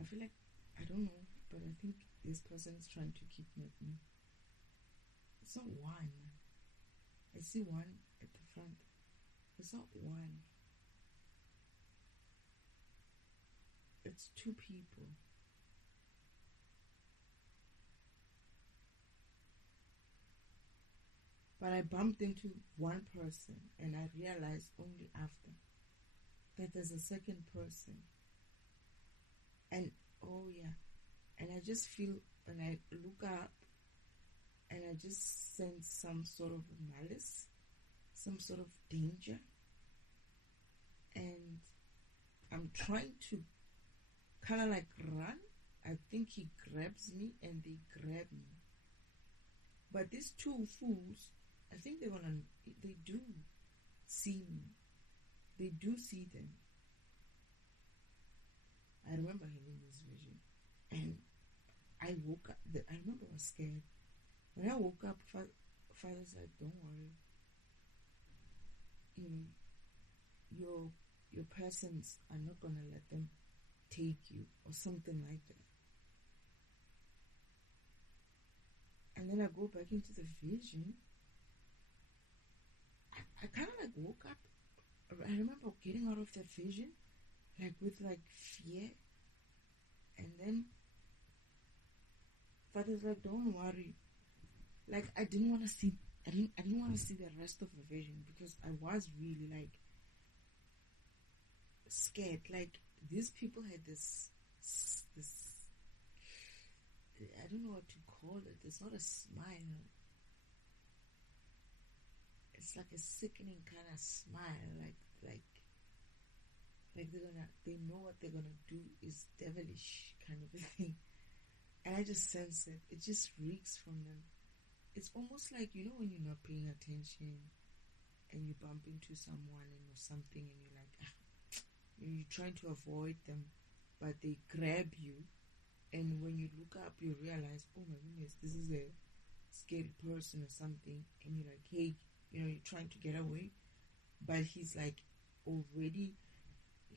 I feel like, I don't know, but I think this person is trying to kidnap me. It's not one. I see one at the front. It's not one. It's two people. But I bumped into one person and I realized only after that there's a second person. And oh yeah, and I just feel when I look up and I just sense some sort of malice, some sort of danger, and I'm trying to kind of like run. I think he grabs me and they grab me. But these two fools, I think they do see me. They do see them. I remember having this vision. And I woke up. I remember I was scared. When I woke up, Father said, don't worry. You know, your persons are not going to let them take you or something like that. And then I go back into the vision. I kind of like woke up. I remember getting out of the vision, like with like fear. And then Father's like, don't worry. Like I didn't want to see the rest of the vision because I was really like scared. Like these people had this I don't know what to call it. It's not a smile. It's like a sickening kind of smile, like Like they know what they're gonna do is devilish kind of a thing. And I just sense it. It just reeks from them. It's almost like, when you're not paying attention and you bump into someone or something and you're like, you're trying to avoid them, but they grab you. And when you look up, you realize, oh my goodness, this is a scary person or something. And you're like, hey, you're trying to get away. But he's like already,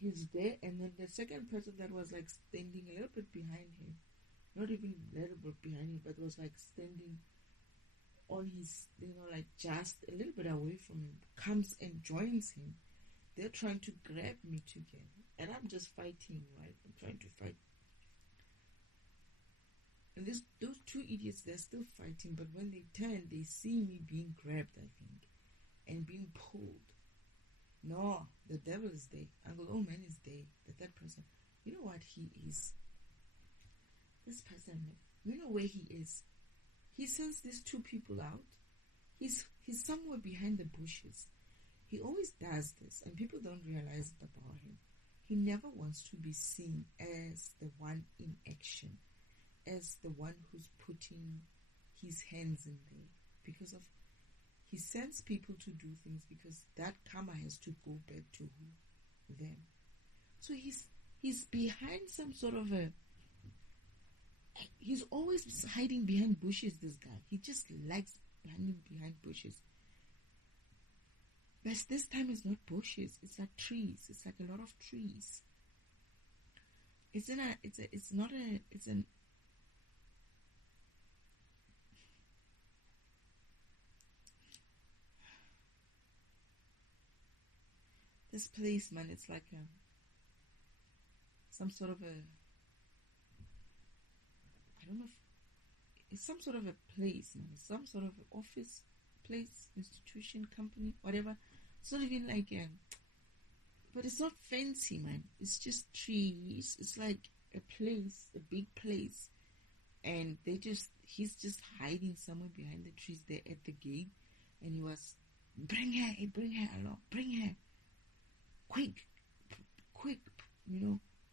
he's there. And then the second person that was like standing a little bit behind him, not even a little bit behind him, but was like standing on his, like just a little bit away from him, comes and joins him. They're trying to grab me together. And I'm just fighting, right? I'm trying to fight. And those two idiots, they're still fighting, but when they turn, they see me being grabbed, I think, and being pulled. No, the devil is there. Uncle Oman is there. The third person. You know what he is? This person, you know where he is? He sends these two people out. He's somewhere behind the bushes. He always does this, and people don't realize it about him. He never wants to be seen as the one in action, as the one who's putting his hands in there, because of he sends people to do things because that karma has to go back to them. So he's behind some sort of he's always hiding behind bushes, this guy. He just likes hiding behind bushes. But this time it's not bushes, it's like trees. It's like a lot of trees. It's an this place, man, it's like some sort of I don't know if it's some sort of a place, man. It's some sort of office place, institution, company, whatever. It's not even like but it's not fancy, man. It's just trees. It's like a place, a big place, and he's just hiding somewhere behind the trees there at the gate, and he was bring her along, bring her quick,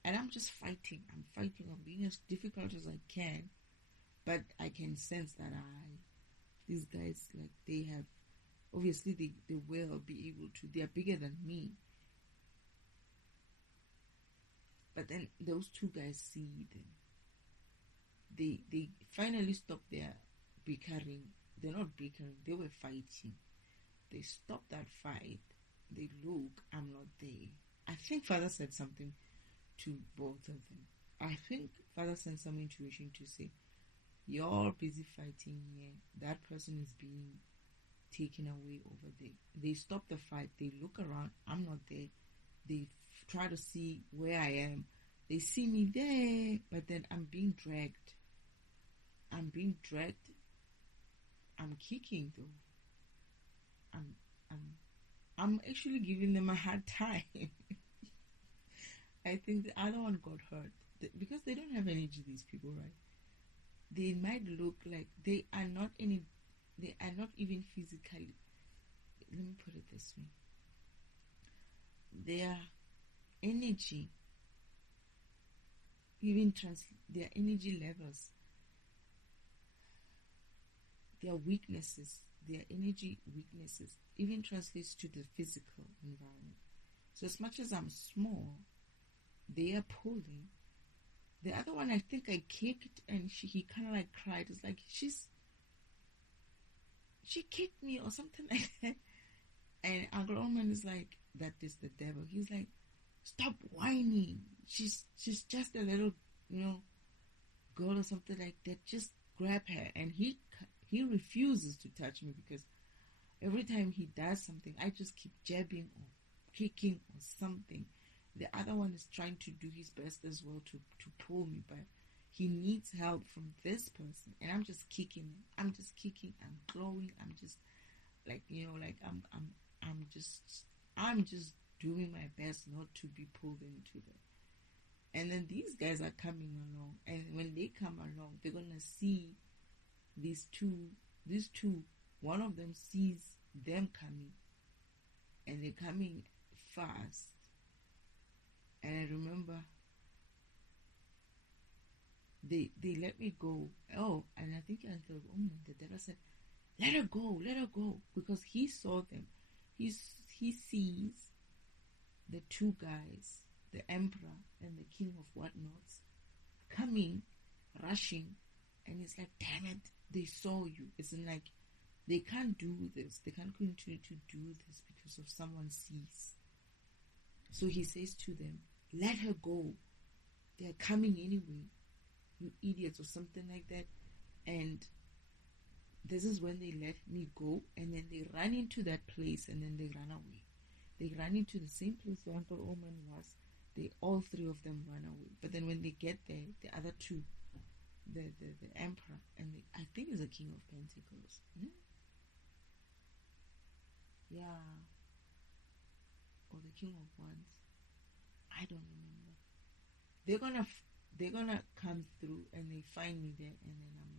and I'm just fighting. I'm being as difficult as I can, but I can sense that these guys, like, they have, obviously they will be able to, they are bigger than me, but then those two guys see them. They finally stop their bickering. They're not bickering, they were fighting. They stop that fight. They look, I'm not there. I think Father said something to both of them. I think Father sent some intuition to say, you're busy fighting here. That person is being taken away over there. They stop the fight. They look around. I'm not there. They try to see where I am. They see me there, but then I'm being dragged. I'm kicking though. I'm actually giving them a hard time. I think the other one got hurt because they don't have energy. These people, right? They might look like they are not even physically. Let me put it this way. Their energy, their energy levels, their weaknesses, their energy weaknesses, even translates to the physical environment. So as much as I'm small, they are pulling. The other one, I think I kicked, and he kind of like cried. It's like she kicked me or something like that. And Uncle Oman is like, that is the devil. He's like, stop whining. She's just a little, girl or something like that. Just grab her. And he refuses to touch me because every time he does something, I just keep jabbing or kicking or something. The other one is trying to do his best as well to pull me, but he needs help from this person, and I'm just kicking. I'm glowing. I'm just like, I'm just doing my best not to be pulled into them. And then these guys are coming along, and when they come along, they're gonna see these two. One of them sees them coming, and they're coming fast. And I remember they let me go. Oh, and I think Uncle the dad said, let her go, because he saw them. He sees the two guys, the emperor and the king of whatnots, coming, rushing, and it's like, damn it, they saw you. It's like they can't do this. They can't continue to do this because of someone sees. So he says to them, let her go. They're coming anyway, you idiots, or something like that. And this is when they let me go, and then they run into that place, and then they run away. They run into the same place where Uncle Oman was. All three of them run away. But then when they get there, the other two, the emperor, and I think it's the king of pentacles. Yeah. Or the king of wands. I don't remember. They're gonna come through, and they find me there, and then I'm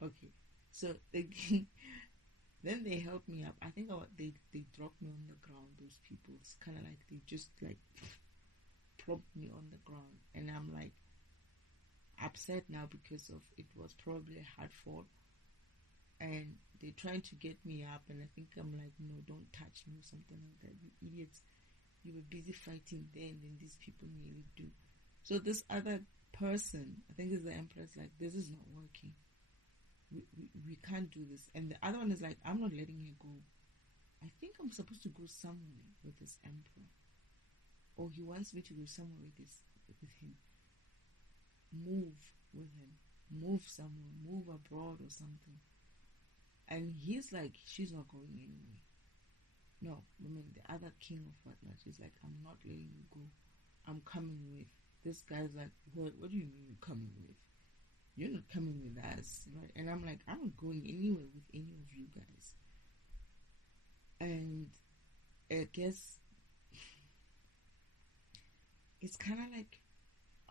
like, okay. So then they help me up. I think they dropped me on the ground. Those people, it's kind of like they just like plopped me on the ground, and I'm like upset now because of it was probably a hard fall, and they're trying to get me up, and I think I'm like, no, don't touch me or something like that. You idiots, you were busy fighting there, and then these people nearly do. So this other person, I think it's the empress, like, this is not working. We can't do this. And the other one is like, I'm not letting her go. I think I'm supposed to go somewhere with this emperor, or he wants me to go somewhere with him. Move with him, move somewhere, move abroad or something. And he's like, she's not going anywhere. No, I mean, the other king of whatnot, she's like, I'm not letting you go. I'm coming with. This guy's like, what do you mean you're coming with? You're not coming with us, right? And I'm like, I'm not going anywhere with any of you guys. And I guess it's kind of like,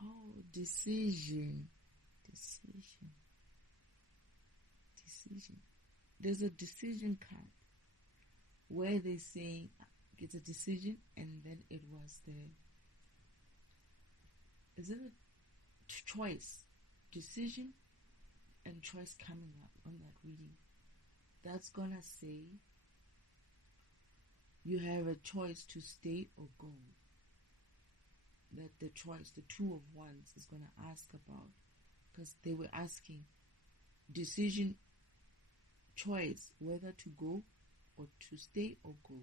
oh, decision. There's a decision card where they say it's a decision, and then it was is it a choice? Decision and choice coming up on that reading. That's gonna say you have a choice to stay or go. That the choice, the two of wands, is gonna ask about, because they were asking decision, choice, whether to go or to stay or go.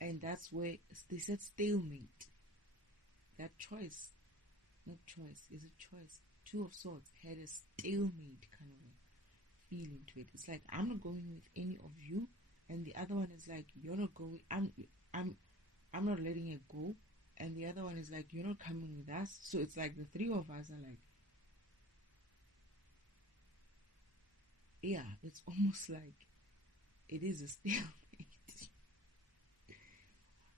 And that's where they said stalemate. That choice, not choice, is a choice. Two of Swords had a stalemate kind of feeling to it. It's like, I'm not going with any of you, and the other one is like, you're not going. I'm not letting it go, and the other one is like, you're not coming with us. So it's like the three of us are like, yeah, it's almost like it is a stalemate.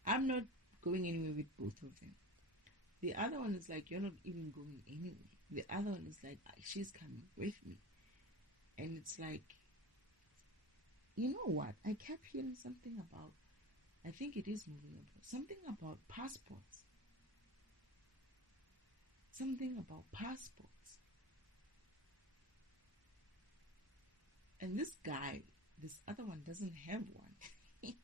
I'm not going anywhere with both of them. The other one is like, you're not even going anywhere. The other one is like, she's coming with me. And it's like, you know what? I kept hearing something about, I think it is moving abroad, something about passports. Something about passports. And this guy, this other one, doesn't have one.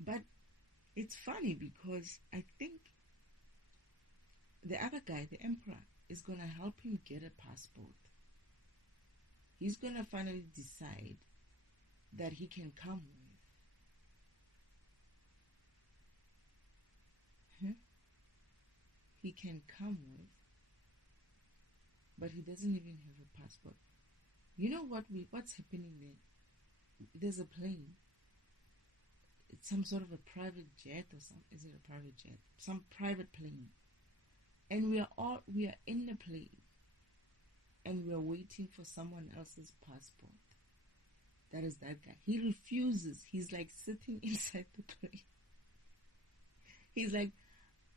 But it's funny because I think the other guy, the emperor, is going to help him get a passport. He's going to finally decide that he can come with. He can come with, but he doesn't even have a passport. You know what's happening there? There's a plane. It's some sort of a private jet or something. Is it a private jet? Some private plane. And we are in the plane, and we are waiting for someone else's passport. That is that guy. He refuses. He's like sitting inside the plane. He's like,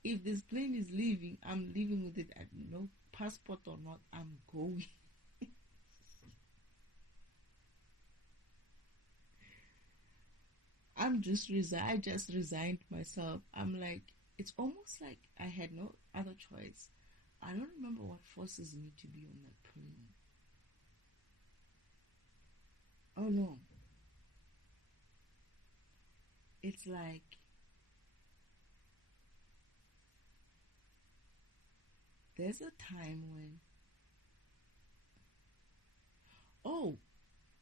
if this plane is leaving, I'm leaving with it at no passport or not, I'm going. I just resigned myself. I'm like, it's almost like I had no other choice. I don't remember what forces me to be on that plane. Oh no. It's like, there's a time when, oh,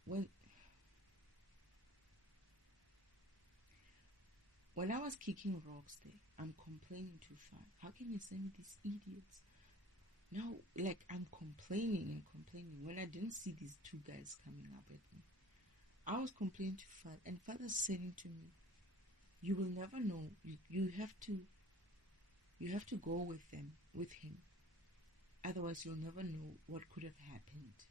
when when I was kicking rocks there, I'm complaining to Father. How can you send me these idiots? Now, like, I'm complaining and complaining when I didn't see these two guys coming up at me. I was complaining to Father, and Father's saying to me, "You will never know. You have to go with them, with him. Otherwise, you'll never know what could have happened."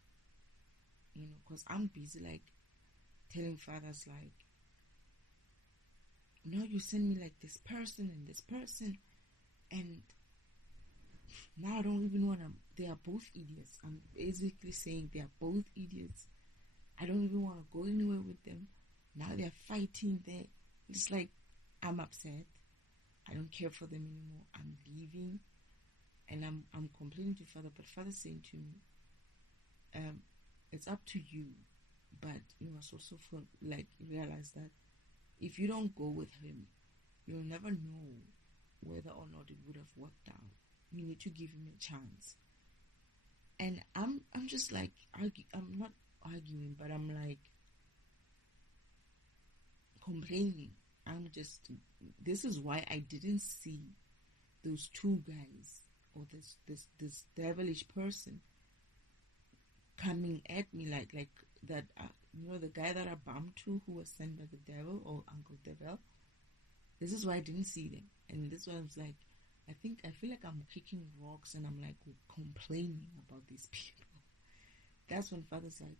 Because I'm busy, like, telling Fathers, like, "No, you send me like this person and this person, and now I don't even want to. They are both idiots." I'm basically saying they are both idiots. I don't even want to go anywhere with them. Now they're fighting there. It's like, I'm upset. I don't care for them anymore. I'm leaving, and I'm complaining to Father. But Father's saying to me, "It's up to you, but you must also realize that if you don't go with him, you'll never know whether or not it would have worked out. You need to give him a chance." And I'm just like, I'm not arguing, but I'm like complaining. This is why I didn't see those two guys or this devilish person coming at me like that. The guy that I bumped to, who was sent by the devil, or Uncle Devil. This is why I didn't see them, and this was like, I feel like I'm kicking rocks and I'm like complaining about these people. That's when Father's like,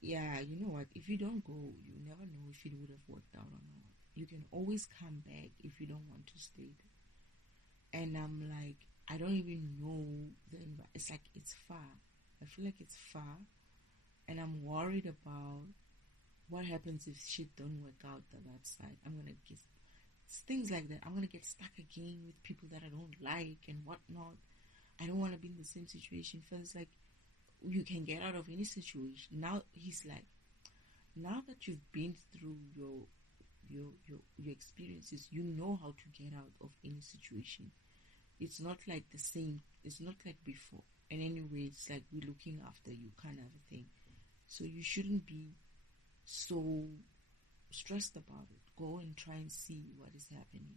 "Yeah, you know what? If you don't go, you never know if it would have worked out or not. You can always come back if you don't want to stay there." And I'm like, I don't even know it's like, it's far. I feel like it's far, and I'm worried about what happens if shit don't work out on that side. I'm gonna get things like that. I'm gonna get stuck again with people that I don't like and whatnot. I don't want to be in the same situation. Feels like you can get out of any situation. Now he's like, now that you've been through your experiences, you know how to get out of any situation. It's not like the same. It's not like before. And anyway, it's like, we're looking after you, kind of a thing. So you shouldn't be so stressed about it. Go and try and see what is happening.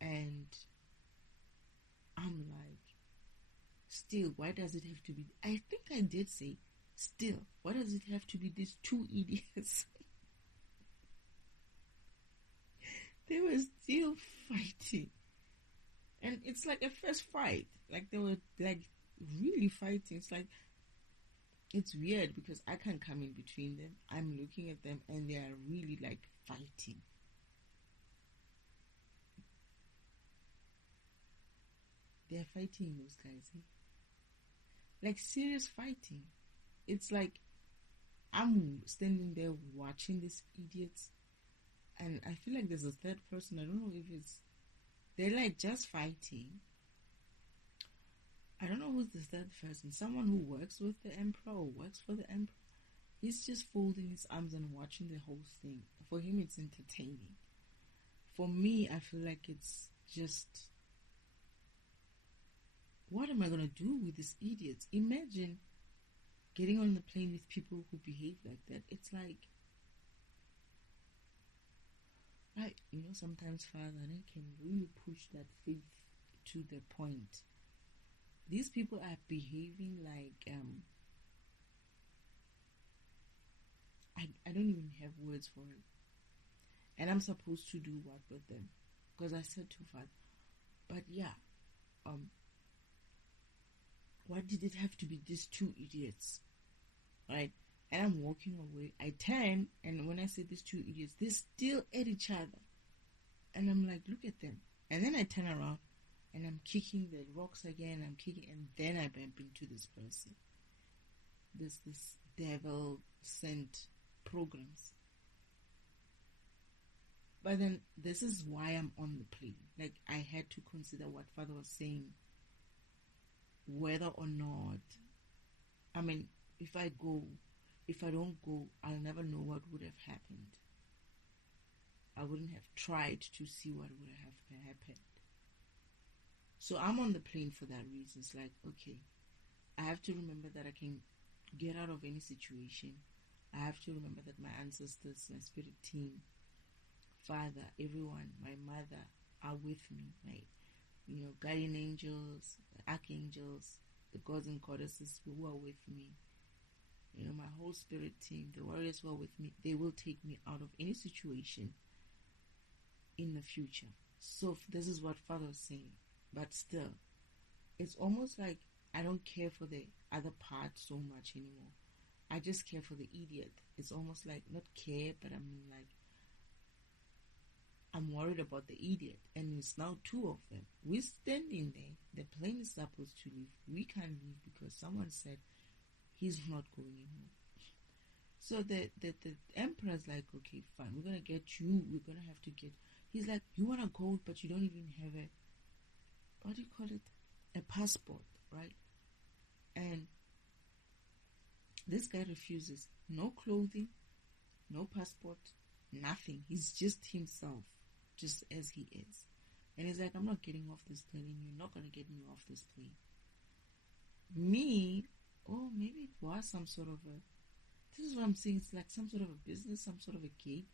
And I'm like, still, why does it have to be? I think I did say, still, why does it have to be these two idiots? They were still fighting. And it's like a first fight. Like, they were like really fighting. It's like, it's weird because I can't come in between them. I'm looking at them and they are really like fighting. They're fighting, those guys. Like, serious fighting. It's like, I'm standing there watching these idiots, and I feel like there's a third person. I don't know if they're like just fighting. I don't know who's the third person. Someone who works with the emperor or works for the emperor. He's just folding his arms and watching the whole thing. For him, it's entertaining. For me, I feel like it's just, what am I going to do with these idiots? Imagine getting on the plane with people who behave like that. It's like, sometimes Father can really push that faith to the point. These people are behaving like, I don't even have words for it. And I'm supposed to do what with them? Because I said to Father, but yeah, why did it have to be these two idiots? Right? And I'm walking away. I turn, and when I say these two idiots, they're still at each other. And I'm like, look at them. And then I turn around, and I'm kicking the rocks again, I'm kicking, and then I bump into this person. This devil sent programs. But then this is why I'm on the plane. Like, I had to consider what Father was saying, whether or not, I mean, if I don't go, I'll never know what would have happened. I wouldn't have tried to see what would have happened. So I'm on the plane for that reason. It's like, okay, I have to remember that I can get out of any situation. I have to remember that my ancestors, my spirit team, Father, everyone, my mother are with me. My, guardian angels, the archangels, the gods and goddesses who are with me. My whole spirit team, the warriors who are with me, they will take me out of any situation in the future. So this is what Father was saying. But still, it's almost like I don't care for the other part so much anymore. I just care for the idiot. It's almost like, not care, but I'm worried about the idiot. And it's now two of them. We're standing there. The plane is supposed to leave. We can't leave because someone said he's not going home. So the emperor's like, okay, fine, we're going to get you. We're going to have to get... He's like, you want to go, but you don't even have a... What do you call it? A passport, right? And this guy refuses. No clothing, no passport, nothing. He's just himself, just as he is. And he's like, I'm not getting off this plane, and you're not going to get me off this plane. Me, maybe it was some sort of a... This is what I'm saying. It's like some sort of a business, some sort of a gate.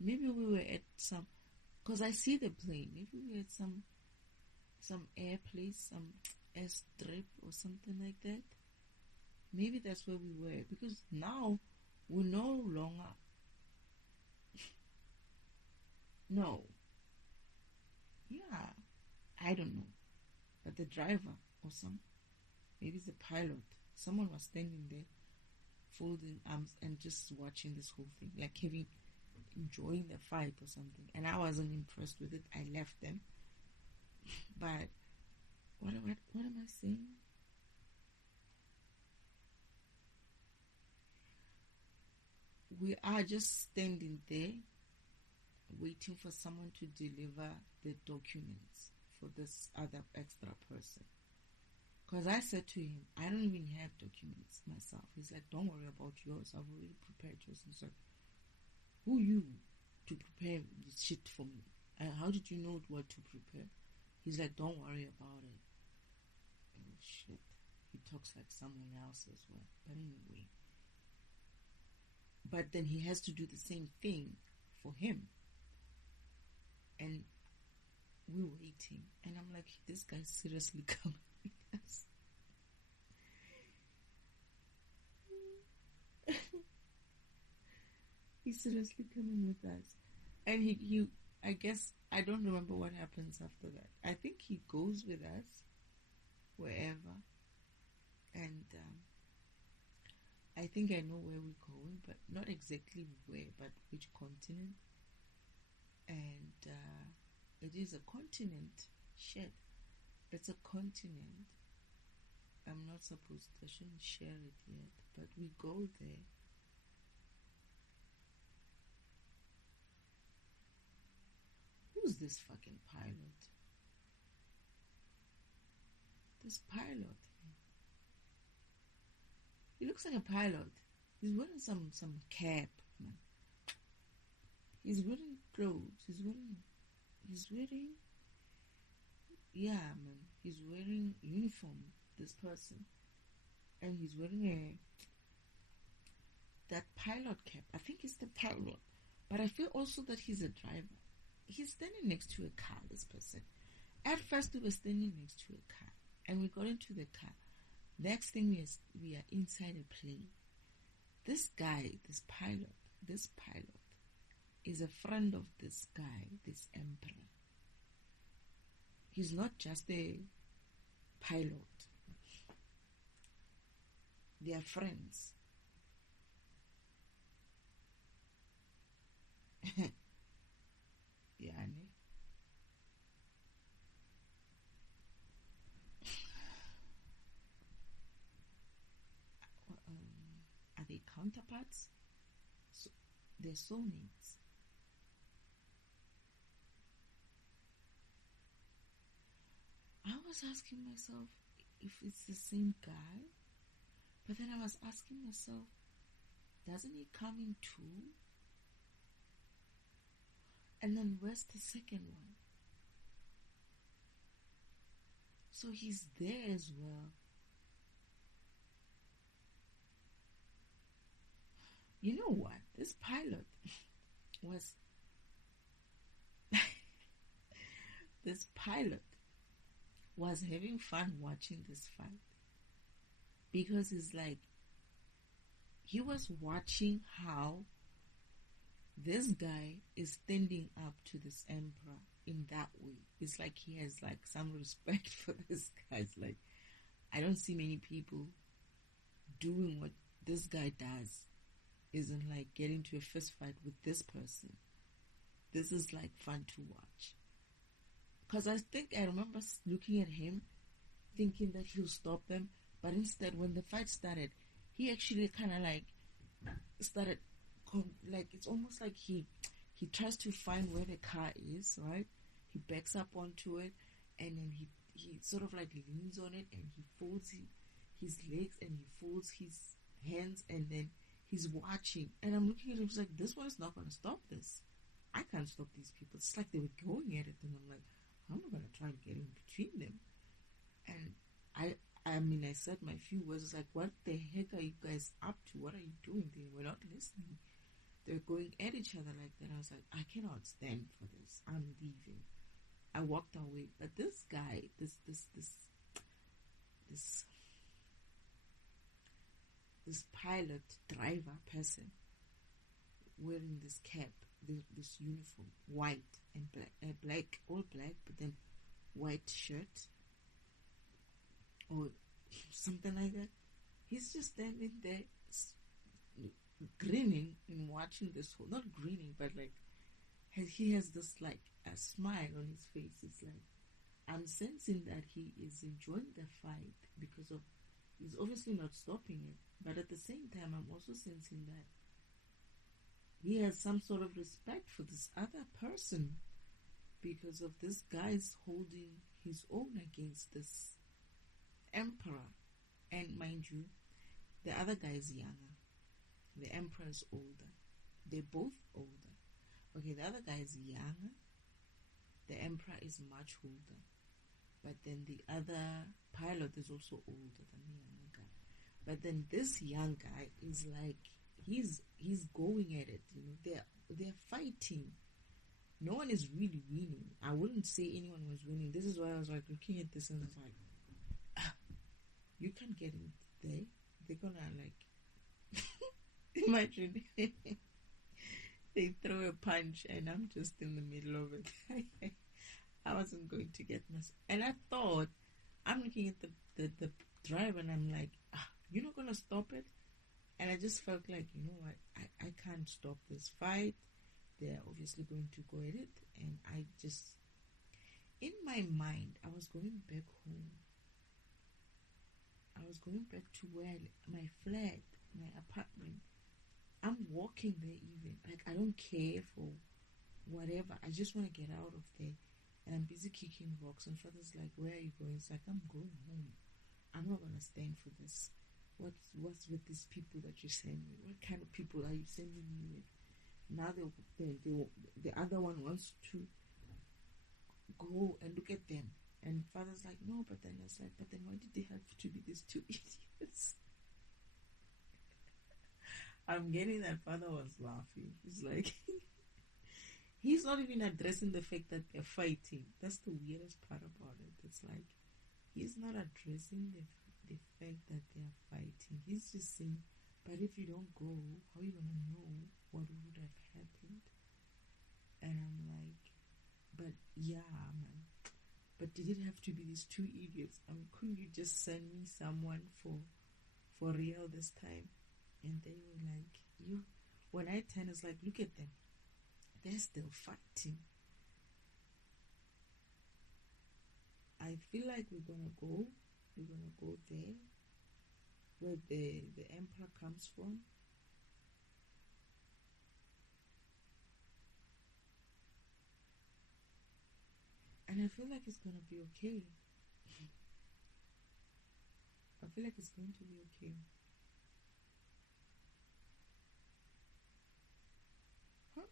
Maybe we were at some... Because I see the plane. Maybe we were at some air place, some airstrip or something like that. Maybe that's where we were, because now we're no longer... No. Yeah. I don't know. But the driver or maybe it's the pilot, someone was standing there folding arms and just watching this whole thing, like enjoying the fight or something. And I wasn't impressed with it. I left them. But what am I saying? We are just standing there waiting for someone to deliver the documents for this other extra person. Because I said to him, I don't even have documents myself. He's like, don't worry about yours. I've already prepared yours. He's like, who you to prepare this shit for me? How did you know what to prepare? He's like, don't worry about it. Oh, shit. He talks like someone else as well. But anyway. But then he has to do the same thing for him. And we're waiting. And I'm like, this guy's seriously coming with us. He's seriously coming with us. And he I guess, I don't remember what happens after that. I think he goes with us wherever. And I think I know where we're going, but not exactly where, but which continent. And it is a continent. Shit. It's a continent. I shouldn't share it yet, but we go there. Who's this fucking pilot? This pilot. He looks like a pilot. He's wearing some cap, man. He's wearing clothes. He's wearing, yeah, man. He's wearing uniform, this person. And he's wearing that pilot cap. I think it's the pilot. But I feel also that he's a driver. He's standing next to a car, this person. At first, we were standing next to a car. And we got into the car. Next thing we are inside a plane. This guy, this pilot, is a friend of this guy, this emperor. He's not just a pilot. They are friends. Yeah, counterparts. So they're soulmates. I was asking myself if it's the same guy, but then I was asking myself, doesn't he come in two? And then where's the second one? So he's there as well. You know what? This pilot was this pilot was having fun watching this fight, because it's like he was watching how this guy is standing up to this emperor in that way. It's like he has like some respect for this guy. It's like, I don't see many people doing what this guy does. Isn't like getting to a fist fight with this person. This is like fun to watch. Because I remember looking at him thinking that he'll stop them, but instead when the fight started, he actually kind of like started like, it's almost like he tries to find where the car is, right? He backs up onto it, and then he sort of like leans on it, and he folds his legs, and he folds his hands, and then he's watching. And I'm looking at him, it's like, this one is not going to stop this. I can't stop these people. It's like they were going at it, and I'm like, I'm not going to try and get in between them. And I mean, I said my few words. It's like, what the heck are you guys up to? What are you doing? They were not listening. They were going at each other like that. I was like, I cannot stand for this. I'm leaving. I walked away. But this guy, this pilot, driver person, wearing this cap, this uniform, white and black, all black, but then white shirt or something like that. He's just standing there grinning and watching this whole, not grinning, but like he has this like a smile on his face. It's like, I'm sensing that he is enjoying the fight because of, he's obviously not stopping it, but at the same time I'm also sensing that he has some sort of respect for this other person because of this guy's holding his own against this emperor. And mind you, the other guy is younger, the emperor is older, they're both older. Okay, the other guy is younger, the emperor is much older, but then the other pilot is also older than the younger guy. But then this young guy is like, he's going at it, you know, they're fighting. No one is really winning. I wouldn't say anyone was winning. This is why I was like looking at this and I was like, you can't get in there. They're gonna like imagine they throw a punch and I'm just in the middle of it. I wasn't going to get myself. And I thought, I'm looking at the driver and I'm like, you're not gonna stop it? And I just felt like, you know what, I can't stop this fight. They're obviously going to go at it. And I just, in my mind, I was going back home. I was going back to where my flat, my apartment. I'm walking there even. Like, I don't care for whatever. I just want to get out of there. And I'm busy kicking rocks. And father's like, where are you going? It's like, I'm going home. I'm not going to stand for this. What's with these people that you send me? What kind of people are you sending me with? Now the other one wants to go and look at them. And father's like, no, but then I was like, but then why did they have to be these two idiots? I'm getting that father was laughing. He's like, he's not even addressing the fact that they're fighting. That's the weirdest part about it. It's like, he's not addressing the fact that they're fighting. He's just saying, but if you don't go, how are you going to know what would have happened? And I'm like, but yeah, man. But did it have to be these two idiots? Couldn't you just send me someone for real this time? And they were like, when I turn, it's like, look at them. They're still fighting. I feel like we're going to go there where the emperor comes from. And I feel like it's gonna be okay. I feel like it's going to be okay. Huh?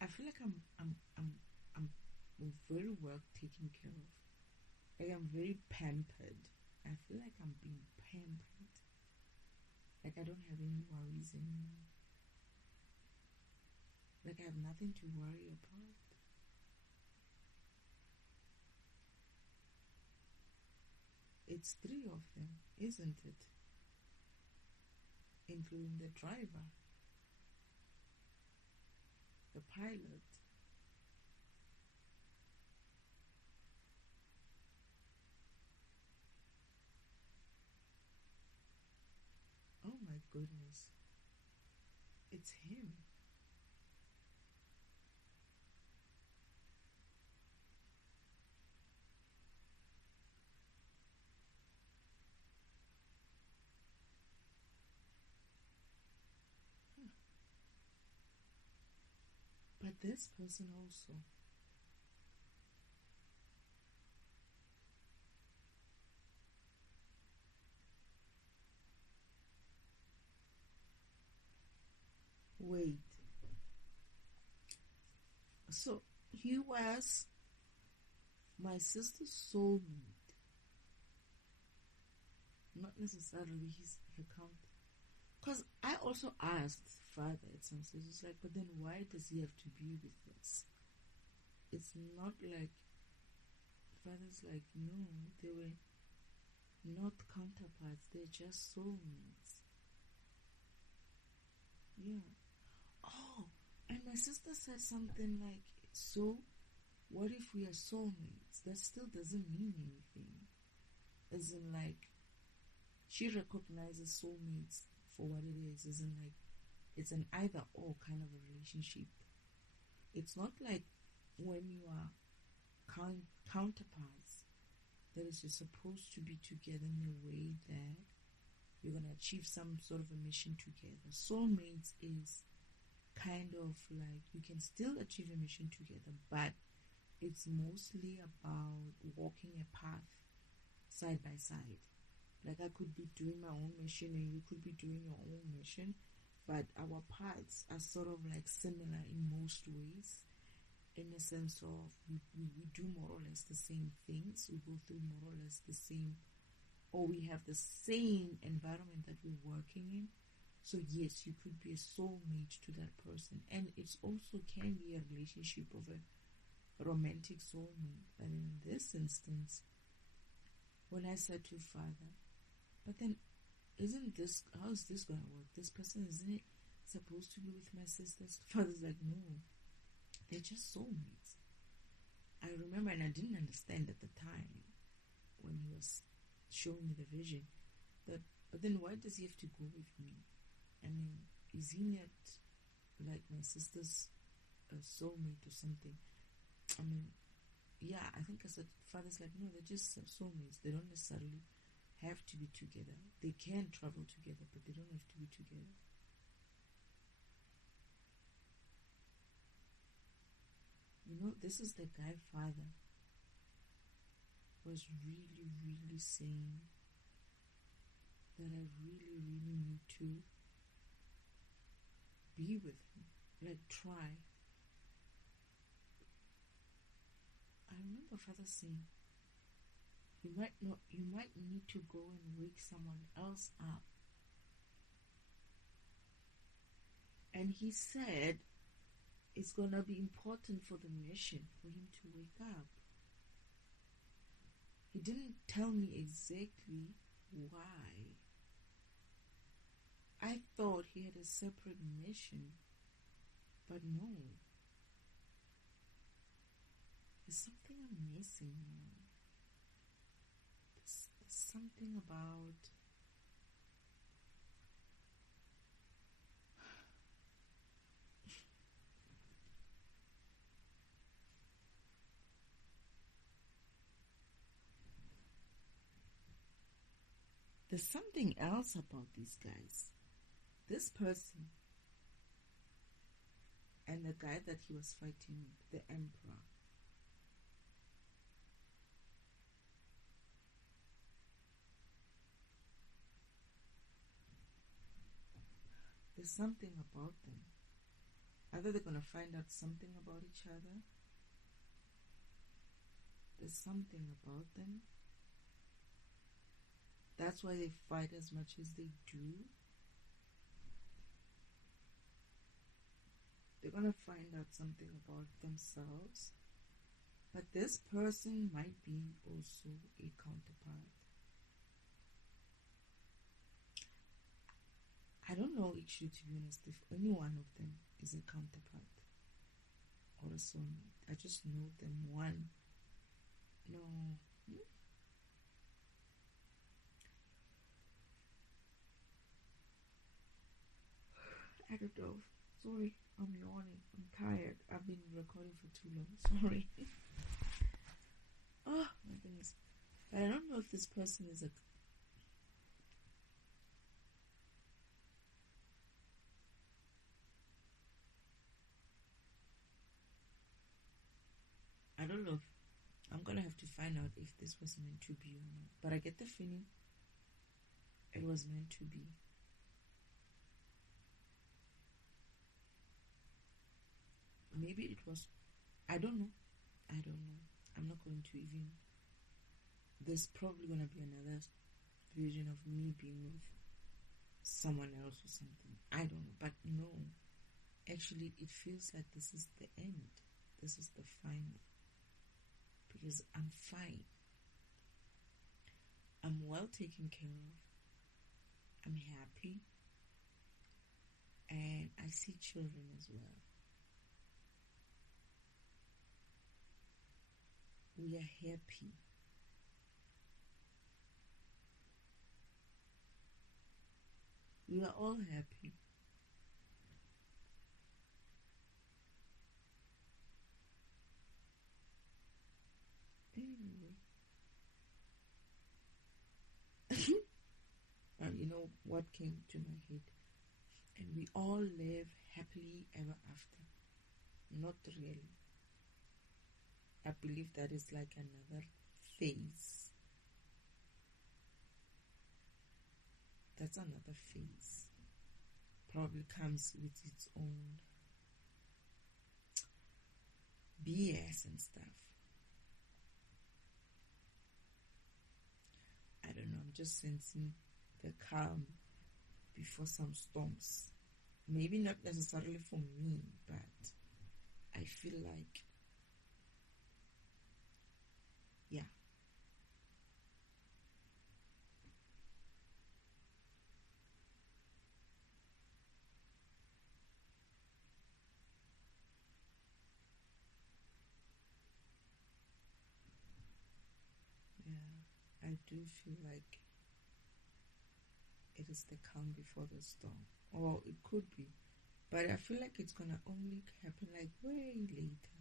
I feel like I'm very well taken care of. Like I'm very pampered. I feel like I'm being pampered. Like I don't have any worries anymore. Like I have nothing to worry about. It's 3 of them, isn't it? Including the driver, the pilot. Oh my goodness. It's him. But this person also. Wait. So he was my sister's soulmate. Not necessarily her count. Because I also asked father at some stage, it's like, but then why does he have to be with us? It's not like father's like, no, they were not counterparts, they're just soulmates. Yeah. Oh, and my sister said something like, so what if we are soulmates? That still doesn't mean anything. As in, like, she recognizes soulmates for what it is. As in, like, it's an either or kind of a relationship. It's not like when you are counterparts that is you're supposed to be together in a way that you're going to achieve some sort of a mission together. Soulmates is kind of like you can still achieve a mission together, but it's mostly about walking a path side by side. Like I could be doing my own mission and you could be doing your own mission, but our paths are sort of like similar in most ways, in the sense of we do more or less the same things, we go through more or less the same, or we have the same environment that we're working in. So yes, you could be a soulmate to that person, and it's also can be a relationship of a romantic soulmate. But in this instance, when I said to father, but then isn't this, how is this gonna work? This person, isn't it supposed to be with my sisters? Father's like, no, they're just soulmates. I remember, and I didn't understand at the time when he was showing me the vision, that but then why does he have to go with me? I mean, is he not like my sister's soulmate or something? I mean, yeah, I think I said, father's like, no, they're just soulmates. They don't necessarily have to be together. They can travel together, but they don't have to be together. You know, this is the guy father was really, really saying that I really, really need to be with him. Like, try. I remember father saying, you might need to go and wake someone else up. And he said it's gonna be important for the mission for him to wake up. He didn't tell me exactly why. I thought he had a separate mission, but no. There's something I'm missing now. There's something about there's something else about these guys. This person and the guy that he was fighting with, the emperor. there's something about them. Either they're gonna find out something about each other. There's something about them. That's why they fight as much as they do. They're gonna find out something about themselves. But this person might be also a counterpart. I don't know actually, to be honest, if any one of them is a counterpart or a soulmate. I just know them one. No. I don't know. Sorry, I'm yawning. I'm tired. I've been recording for too long. Sorry. Oh my goodness. But I don't know if this person is a... I don't know. I'm gonna have to find out if this was meant to be or not. But I get the feeling it was meant to be. Maybe it was... I don't know. I'm not going to even... There's probably gonna be another version of me being with someone else or something. I don't know. But no. Actually, it feels like this is the end. This is the final. Because I'm fine. I'm well taken care of. I'm happy. And I see children as well. We are happy. We are all happy. Anyway. You know what came to my head? And we all live happily ever after. Not really. I believe that is like another phase. That's another phase. Probably comes with its own BS and stuff. I don't know, I'm just sensing the calm before some storms. Maybe not necessarily for me, but I feel like, yeah. Yeah, I do feel like it is the calm before the storm. Or it could be. But I feel like it's gonna only happen like way later.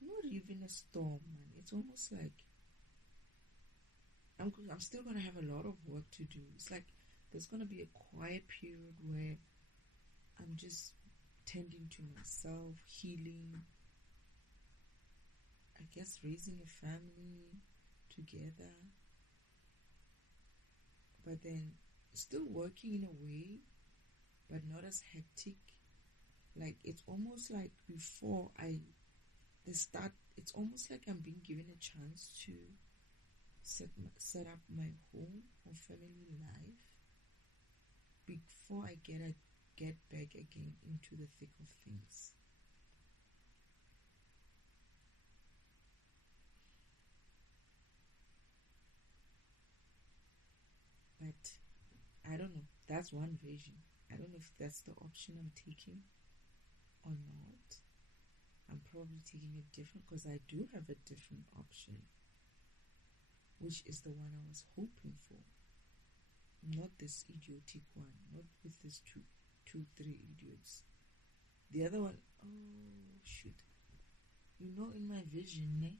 Not even a storm, man. It's almost like I'm still gonna have a lot of work to do. It's like there's gonna be a quiet period where I'm just tending to myself, healing, I guess raising a family together, but then still working in a way, but not as hectic. Like it's almost like before it's almost like I'm being given a chance to set up my home or family life before I get back again into the thick of things. But I don't know. That's one vision. I don't know if that's the option I'm taking or not. I'm probably taking a different, because I do have a different option, which is the one I was hoping for. Not this idiotic one. Not with these three idiots. The other one, oh shoot. You know, in my vision,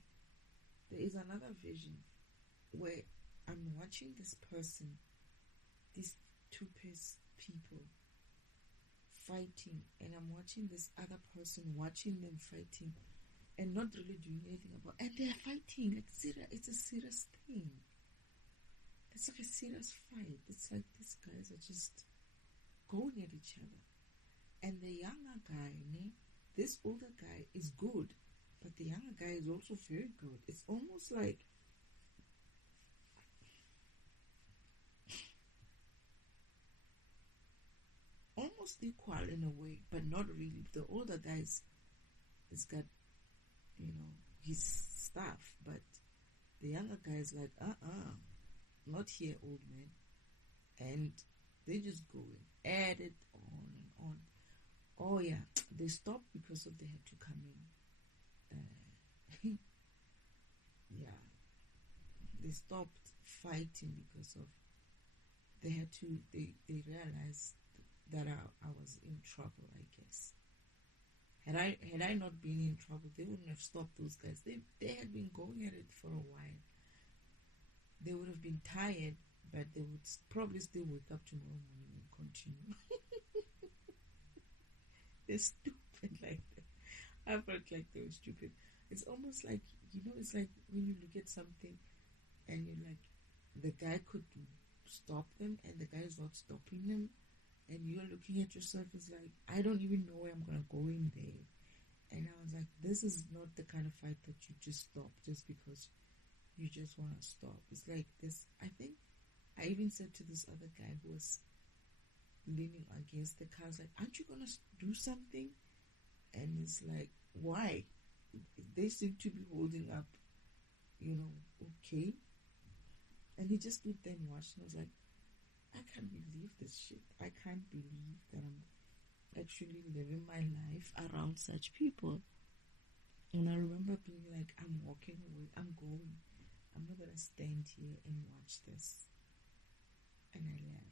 there is another vision where I'm watching this person, these two people fighting, and I'm watching this other person watching them fighting and not really doing anything about it. And they're fighting like serious. It's a serious thing. It's like a serious fight. It's like these guys are just going at each other. And the younger guy, this older guy is good, but the younger guy is also very good. It's almost like almost equal in a way, but not really. The older guy's has got, his stuff, but the younger guy's like, not here, old man. And they just go and add it on and on. Oh yeah, they stopped because of they had to come in. Yeah, they stopped fighting because of they had to. They realized that I was in trouble. I guess had I not been in trouble, they wouldn't have stopped those guys. They had been going at it for a while. They would have been tired, but they would probably still wake up tomorrow morning and continue. They're stupid like that. I felt like they were stupid. It's almost like, it's like when you look at something and you're like, the guy could stop them and the guy is not stopping them, and you're looking at yourself as like, I don't even know where I'm going to go in there. And I was like, this is not the kind of fight that you just stop just because you just want to stop. It's like this. I think I even said to this other guy who was leaning against the car, I was like, aren't you going to do something? And it's like, why? They seem to be holding up, okay. And he just stood there and watched, and I was like, I can't believe this shit. I can't believe that I'm actually living my life around such people. And I remember being like, I'm walking away, I'm going. I'm not going to stand here and watch this. And I left.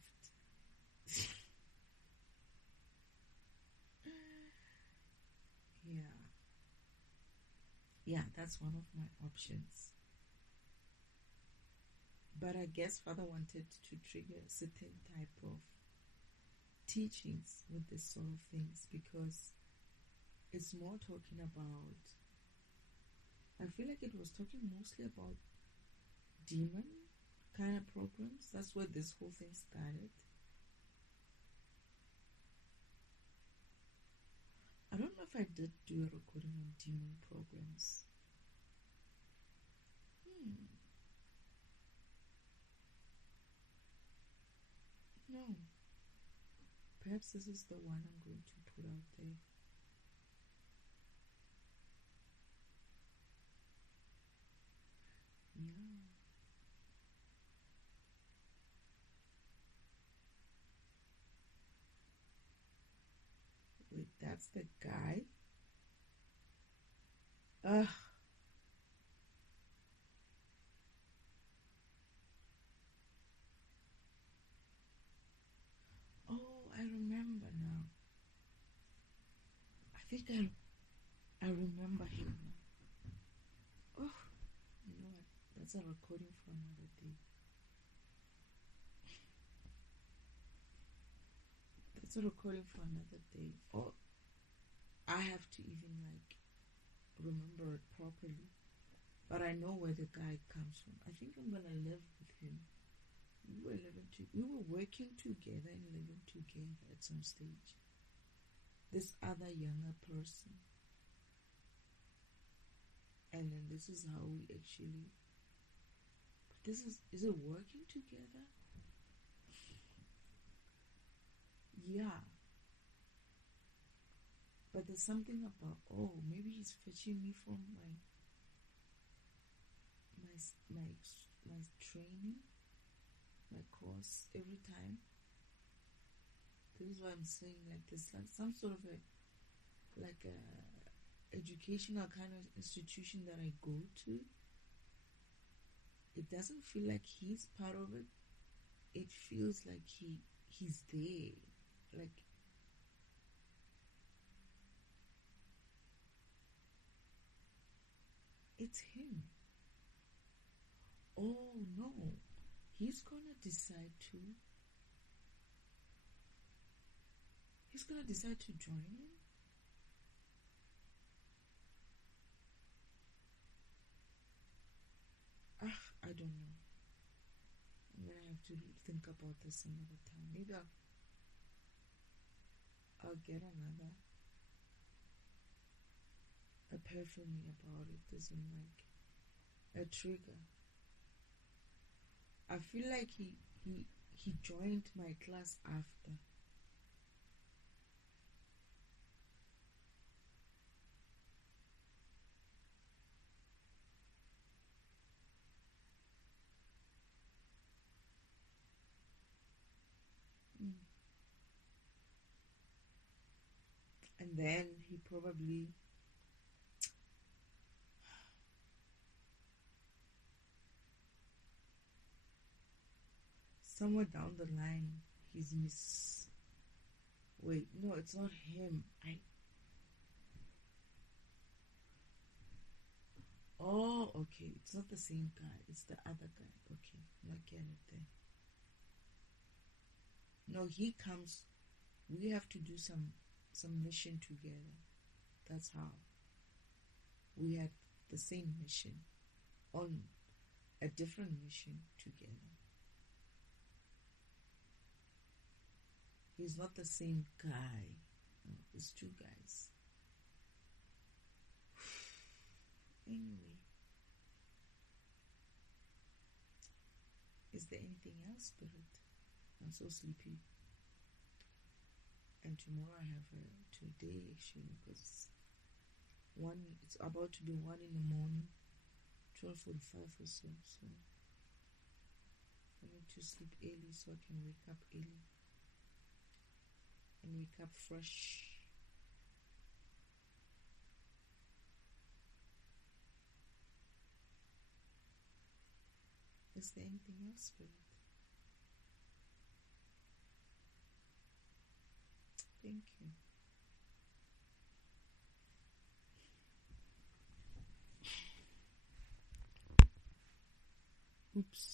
Yeah, that's one of my options. But I guess Father wanted to trigger a certain type of teachings with this sort of things, because it's more talking about, I feel like it was talking mostly about demon kind of programs. That's where this whole thing started. I don't know if I did do a recording on demon programs. No. Perhaps this is the one I'm going to put out there. Yeah. Wait, that's the guy? Ugh. Oh, I remember now. I think I remember him now. Oh, you know what? That's a recording for another day. That's a recording for another day. Oh, I have to even remember it properly. But I know where the guy comes from. I think I'm gonna live with him. We were working together and living together at some stage. This other younger person. And then this is how we actually, but is it working together? Yeah. But there's something about, maybe he's fetching me from my training, my course every time. This is why I'm saying like this, like some sort of a educational kind of institution that I go to. It doesn't feel like he's part of it. It feels like he's there. Like, it's him. Oh no, he's gonna decide to join in. I don't know. I'm gonna have to think about this another time. Maybe I'll get another epiphany about it. As in like a trigger. I feel like he joined my class after. And then he probably somewhere down the line he's wait, no, it's not him. Oh, okay, it's not the same guy, it's the other guy. Okay, I'm not getting it there. No, he comes, we have to do some mission together. That's how we had the same mission on a different mission together. He's not the same guy. No, it's two guys. Anyway, is there anything else, Spirit? I'm so sleepy. And tomorrow I have today actually, because it's about to be 1 in the morning, 12:45 or so. So I need to sleep early so I can wake up early and wake up fresh. Is there anything else, Spirit? Thank you. Oops.